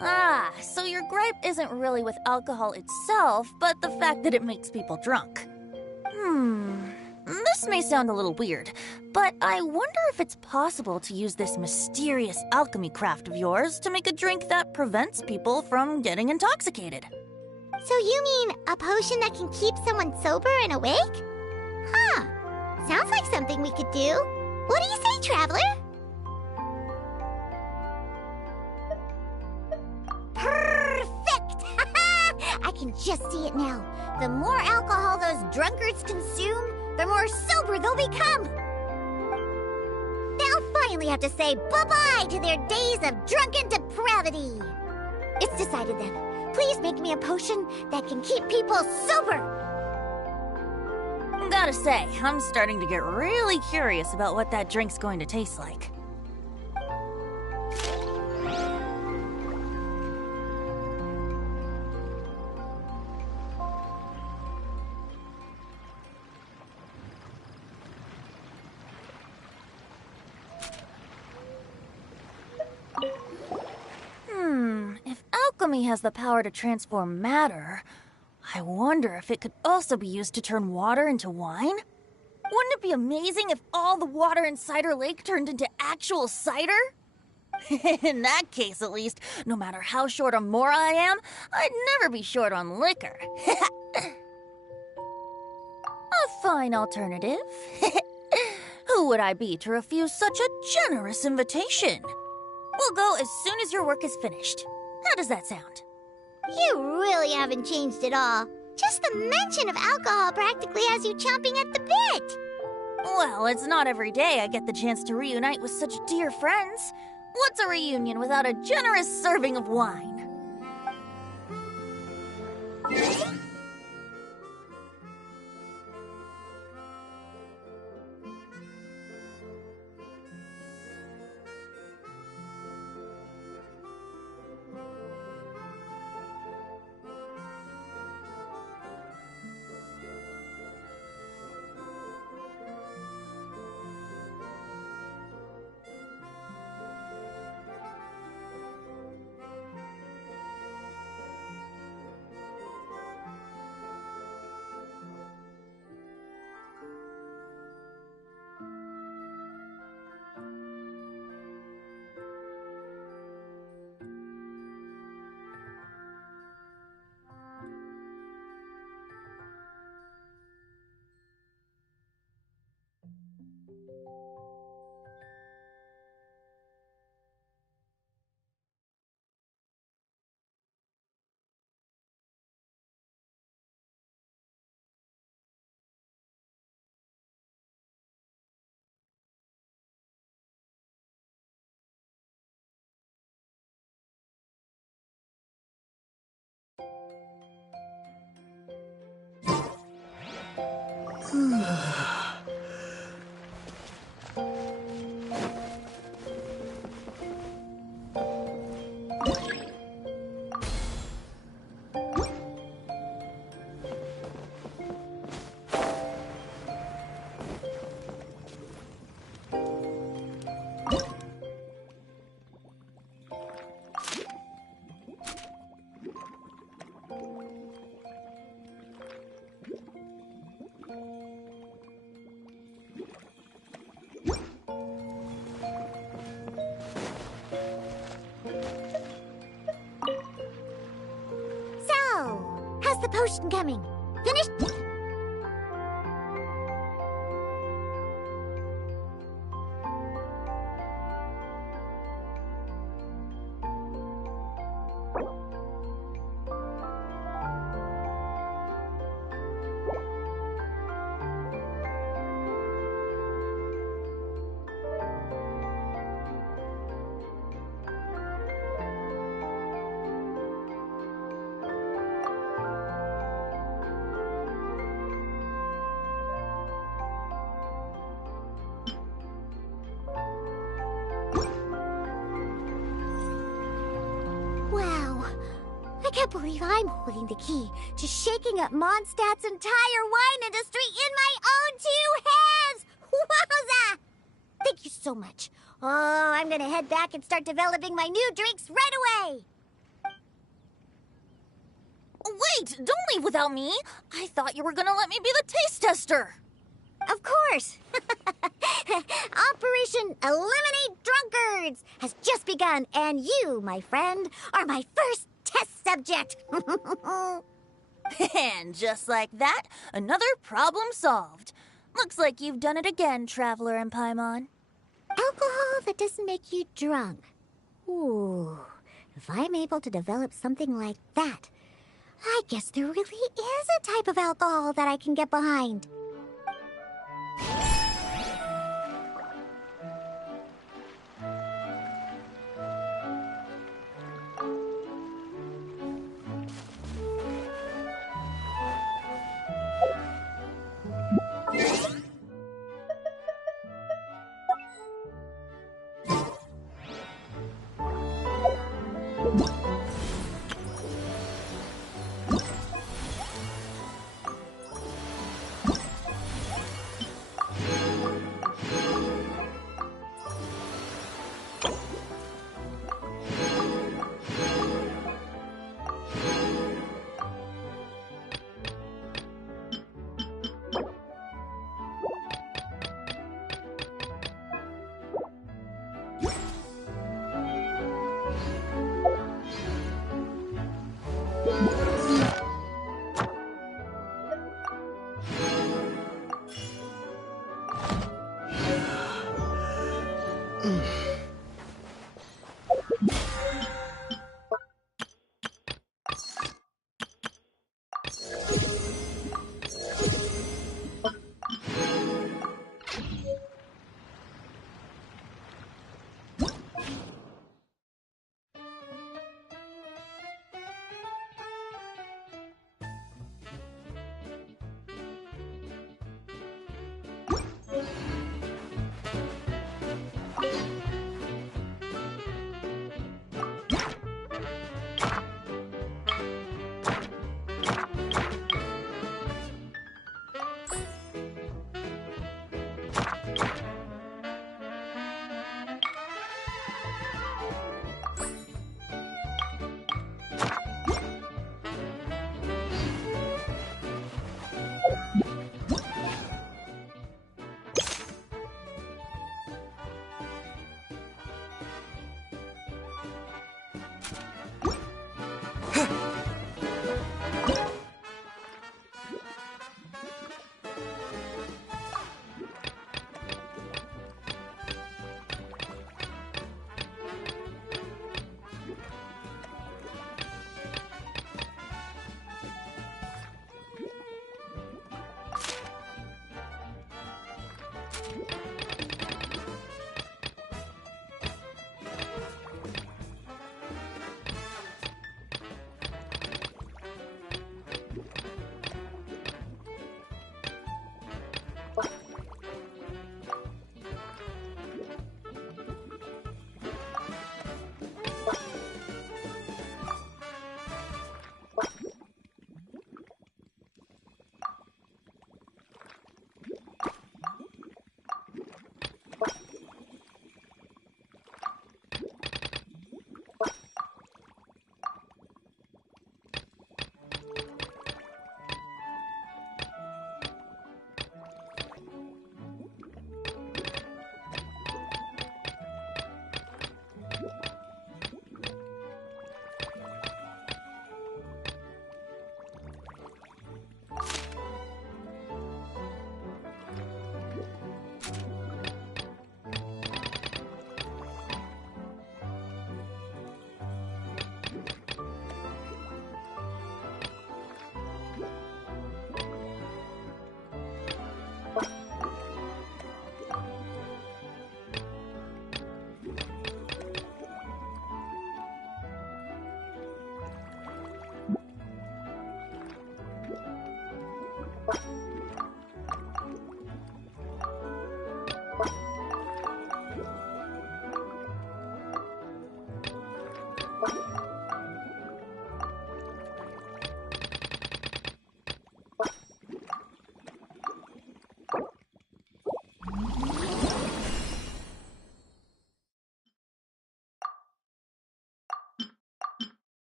Ah, so your gripe isn't really with alcohol itself, but the fact that it makes people drunk. This may sound a little weird, but I wonder if it's possible to use this mysterious alchemy craft of yours to make a drink that prevents people from getting intoxicated. So you mean a potion that can keep someone sober and awake? Huh. Sounds like something we could do. What do you say, Traveler? Perfect! I can can just see it now. The more alcohol those drunkards consume, the more sober they'll become. They'll finally have to say bye-bye to their days of drunken depravity. It's decided then. Please make me a potion that can keep people sober. Gotta say, I'm starting to get really curious about what that drink's going to taste like. If alchemy has the power to transform matter, I wonder if it could also be used to turn water into wine? Wouldn't it be amazing if all the water in Cider Lake turned into actual cider? In that case, at least, no matter how short on more I am, I'd never be short on liquor. A fine alternative. Who would I be to refuse such a generous invitation? We'll go as soon as your work is finished. How does that sound? You really haven't changed at all. Just the mention of alcohol practically has you chomping at the bit. Well, it's not every day I get the chance to reunite with such dear friends. What's a reunion without a generous serving of wine? How's the potion coming? Finished? I can't believe I'm holding the key to shaking up Mondstadt's entire wine industry in my own two hands! Wowza! Thank you so much. Oh, I'm gonna head back and start developing my new drinks right away! Wait! Don't leave without me! I thought you were gonna let me be the taste tester! Of course! Operation Eliminate Drunkards has just begun, and you, my friend, are my first test subject! And just like that, another problem solved. Looks like you've done it again, Traveler and Paimon. Alcohol that doesn't make you drunk. Ooh, if I'm able to develop something like that, I guess there really is a type of alcohol that I can get behind.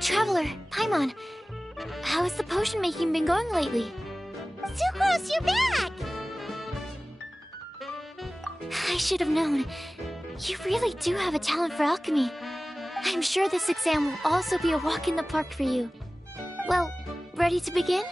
Traveler, Paimon, how has the potion making been going lately? Sucrose, you're back! I should have known. You really do have a talent for alchemy. I'm sure this exam will also be a walk in the park for you. Well, ready to begin?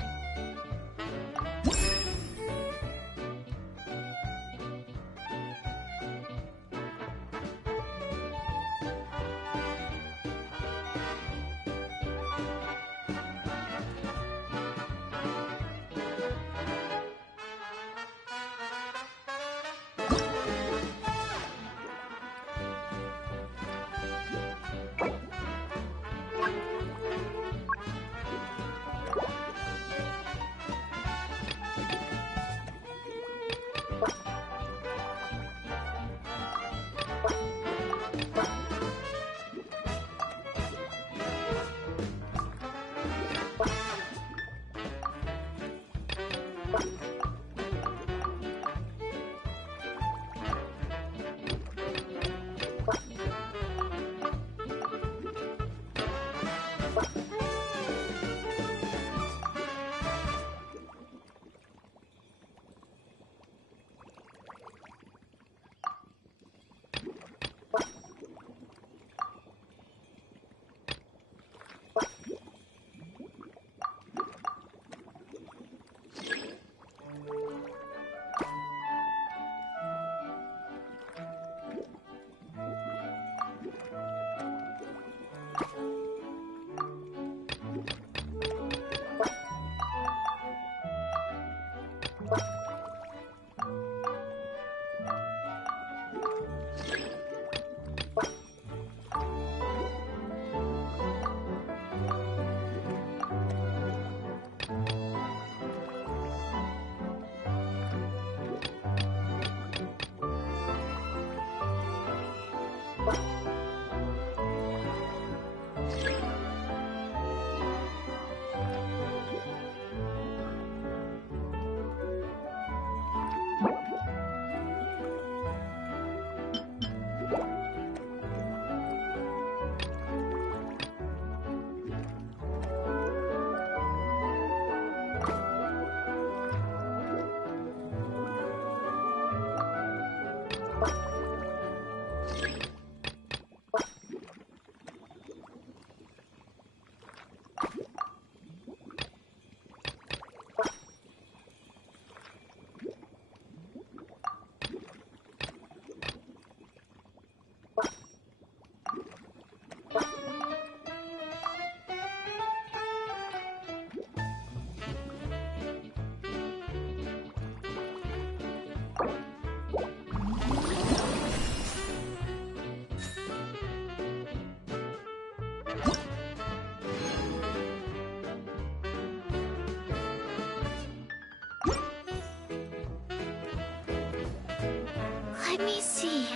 Let me see.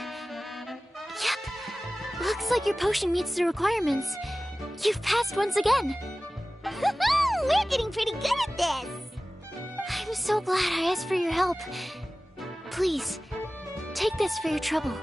Yep. Looks like your potion meets the requirements. You've passed once again. We're getting pretty good at this! I'm so glad I asked for your help. Please, take this for your trouble.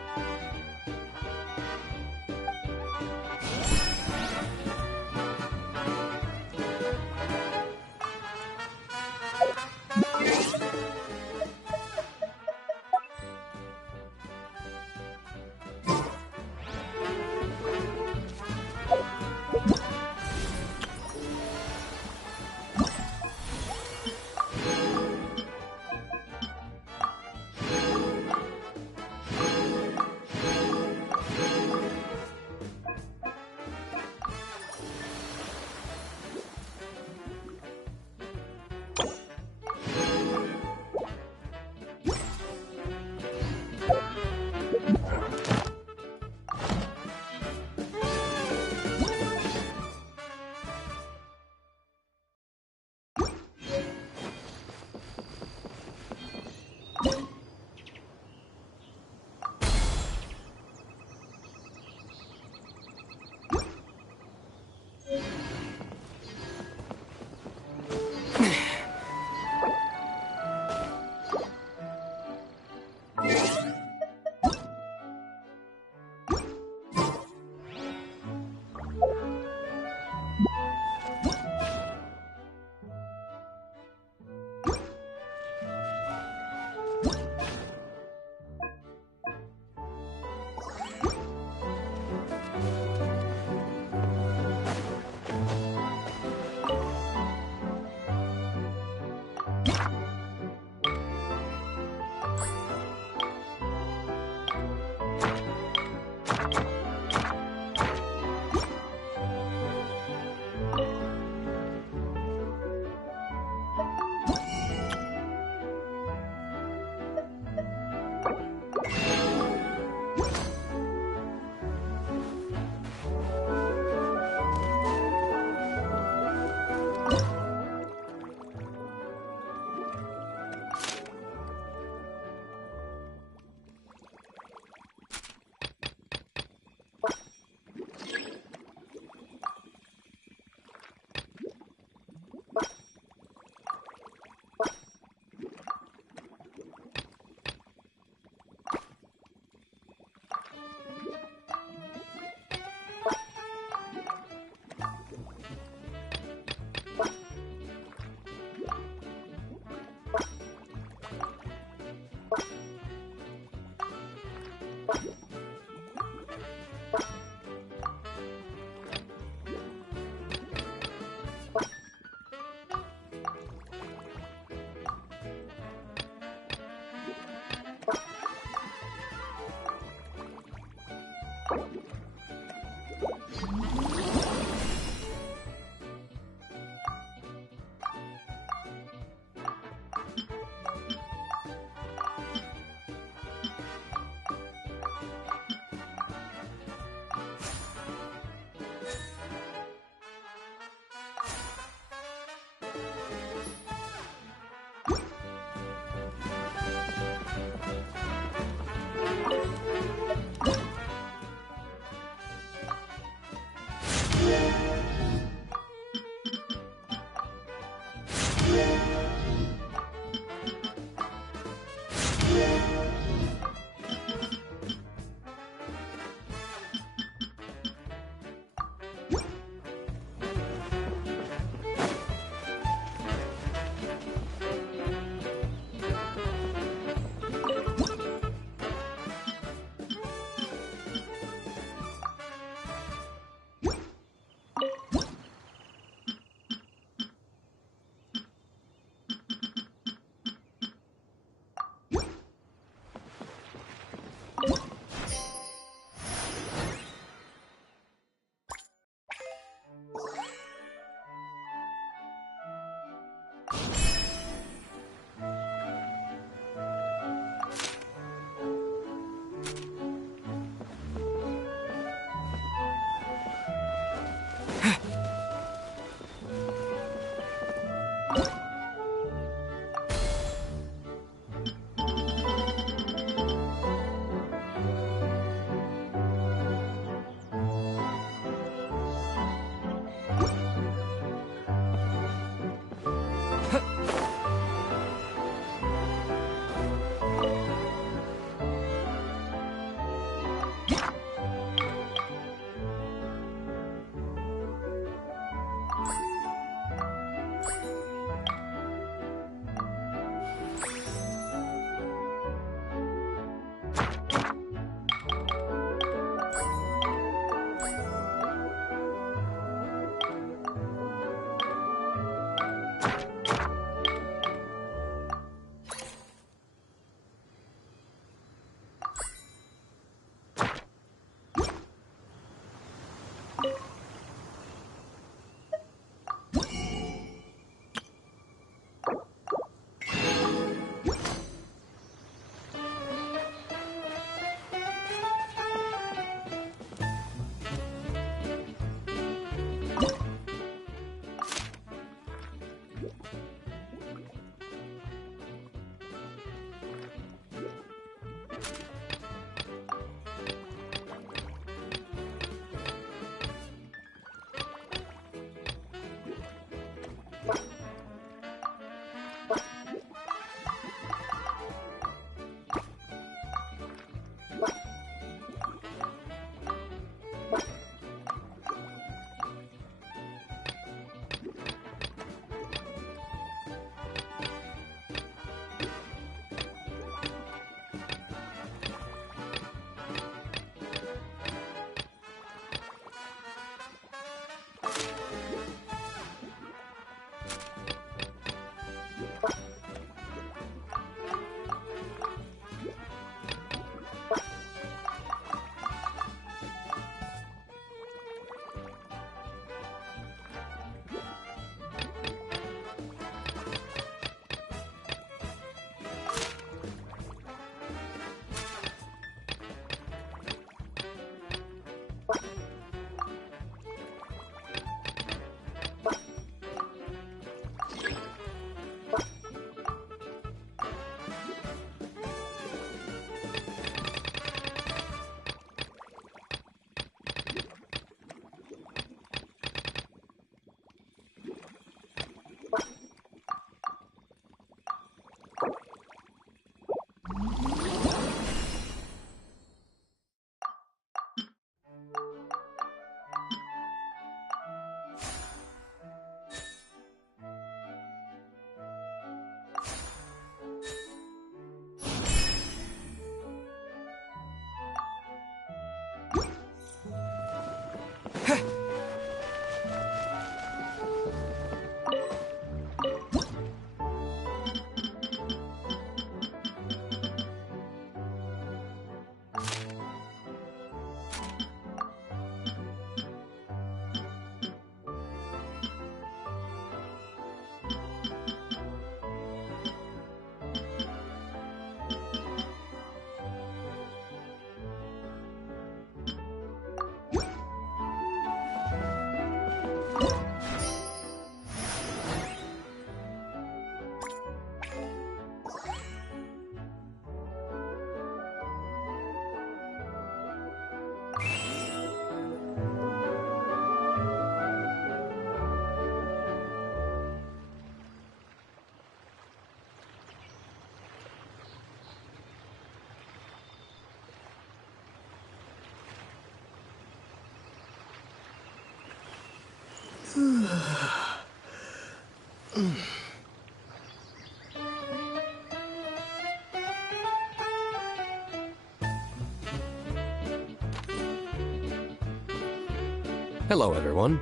Hello, everyone.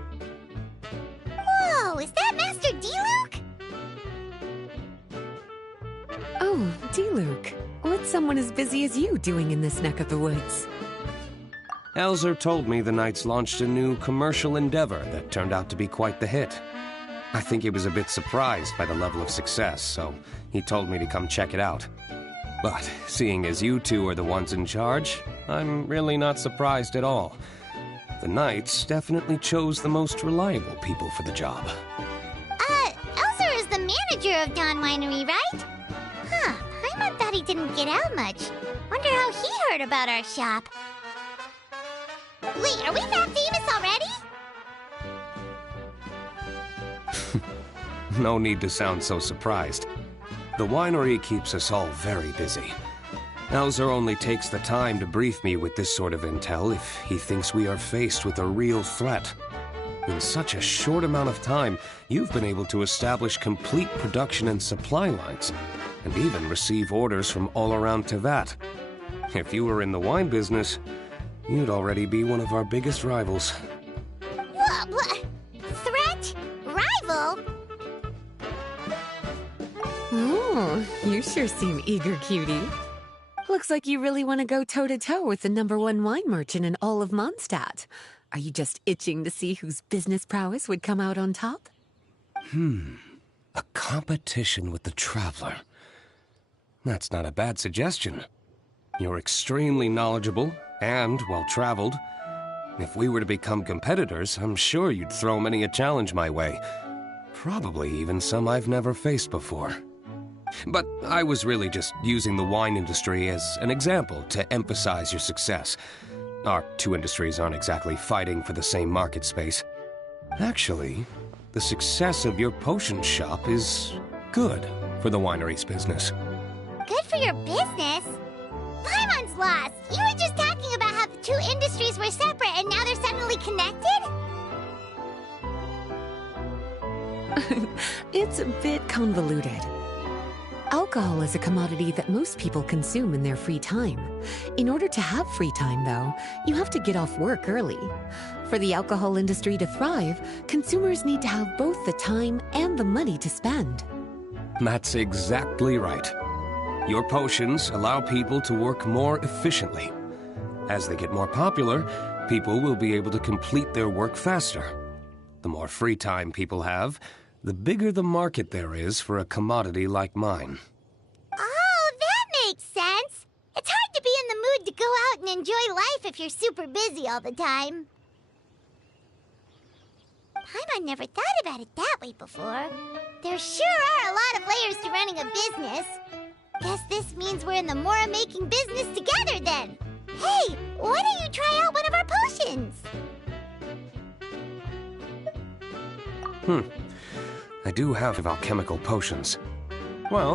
Whoa, is that Master D-Luke? Oh, D-Luke. What's someone as busy as you doing in this neck of the woods? Elzer told me the Knights launched a new commercial endeavor that turned out to be quite the hit. I think he was a bit surprised by the level of success, so he told me to come check it out. But seeing as you two are the ones in charge, I'm really not surprised at all. The Knights definitely chose the most reliable people for the job. Elzer is the manager of Dawn Winery, right? Huh, Paimon thought he didn't get out much. Wonder how he heard about our shop. Wait, are we that famous already? No need to sound so surprised. The winery keeps us all very busy. Elzer only takes the time to brief me with this sort of intel if he thinks we are faced with a real threat. In such a short amount of time, you've been able to establish complete production and supply lines, and even receive orders from all around Tevat. If you were in the wine business, you'd already be one of our biggest rivals. What? Threat? Rival? Oh, you sure seem eager, cutie. Looks like you really want to go toe-to-toe with the #1 wine merchant in all of Mondstadt. Are you just itching to see whose business prowess would come out on top? A competition with the Traveler. That's not a bad suggestion. You're extremely knowledgeable and well-traveled. If we were to become competitors, I'm sure you'd throw many a challenge my way. Probably even some I've never faced before. But I was really just using the wine industry as an example to emphasize your success. Our two industries aren't exactly fighting for the same market space. Actually, the success of your potion shop is good for the winery's business. Good for your business? Paimon's lost! You were just talking about how the two industries were separate and now they're suddenly connected? It's a bit convoluted. Alcohol is a commodity that most people consume in their free time. In order to have free time, though, you have to get off work early. For the alcohol industry to thrive, consumers need to have both the time and the money to spend. That's exactly right. Your potions allow people to work more efficiently. As they get more popular, people will be able to complete their work faster. The more free time people have, the bigger the market there is for a commodity like mine. Oh, that makes sense! It's hard to be in the mood to go out and enjoy life if you're super busy all the time. Paimon never thought about it that way before. There sure are a lot of layers to running a business. Guess this means we're in the Mora-making business together then. Hey, why don't you try out one of our potions? I do have alchemical potions. Well,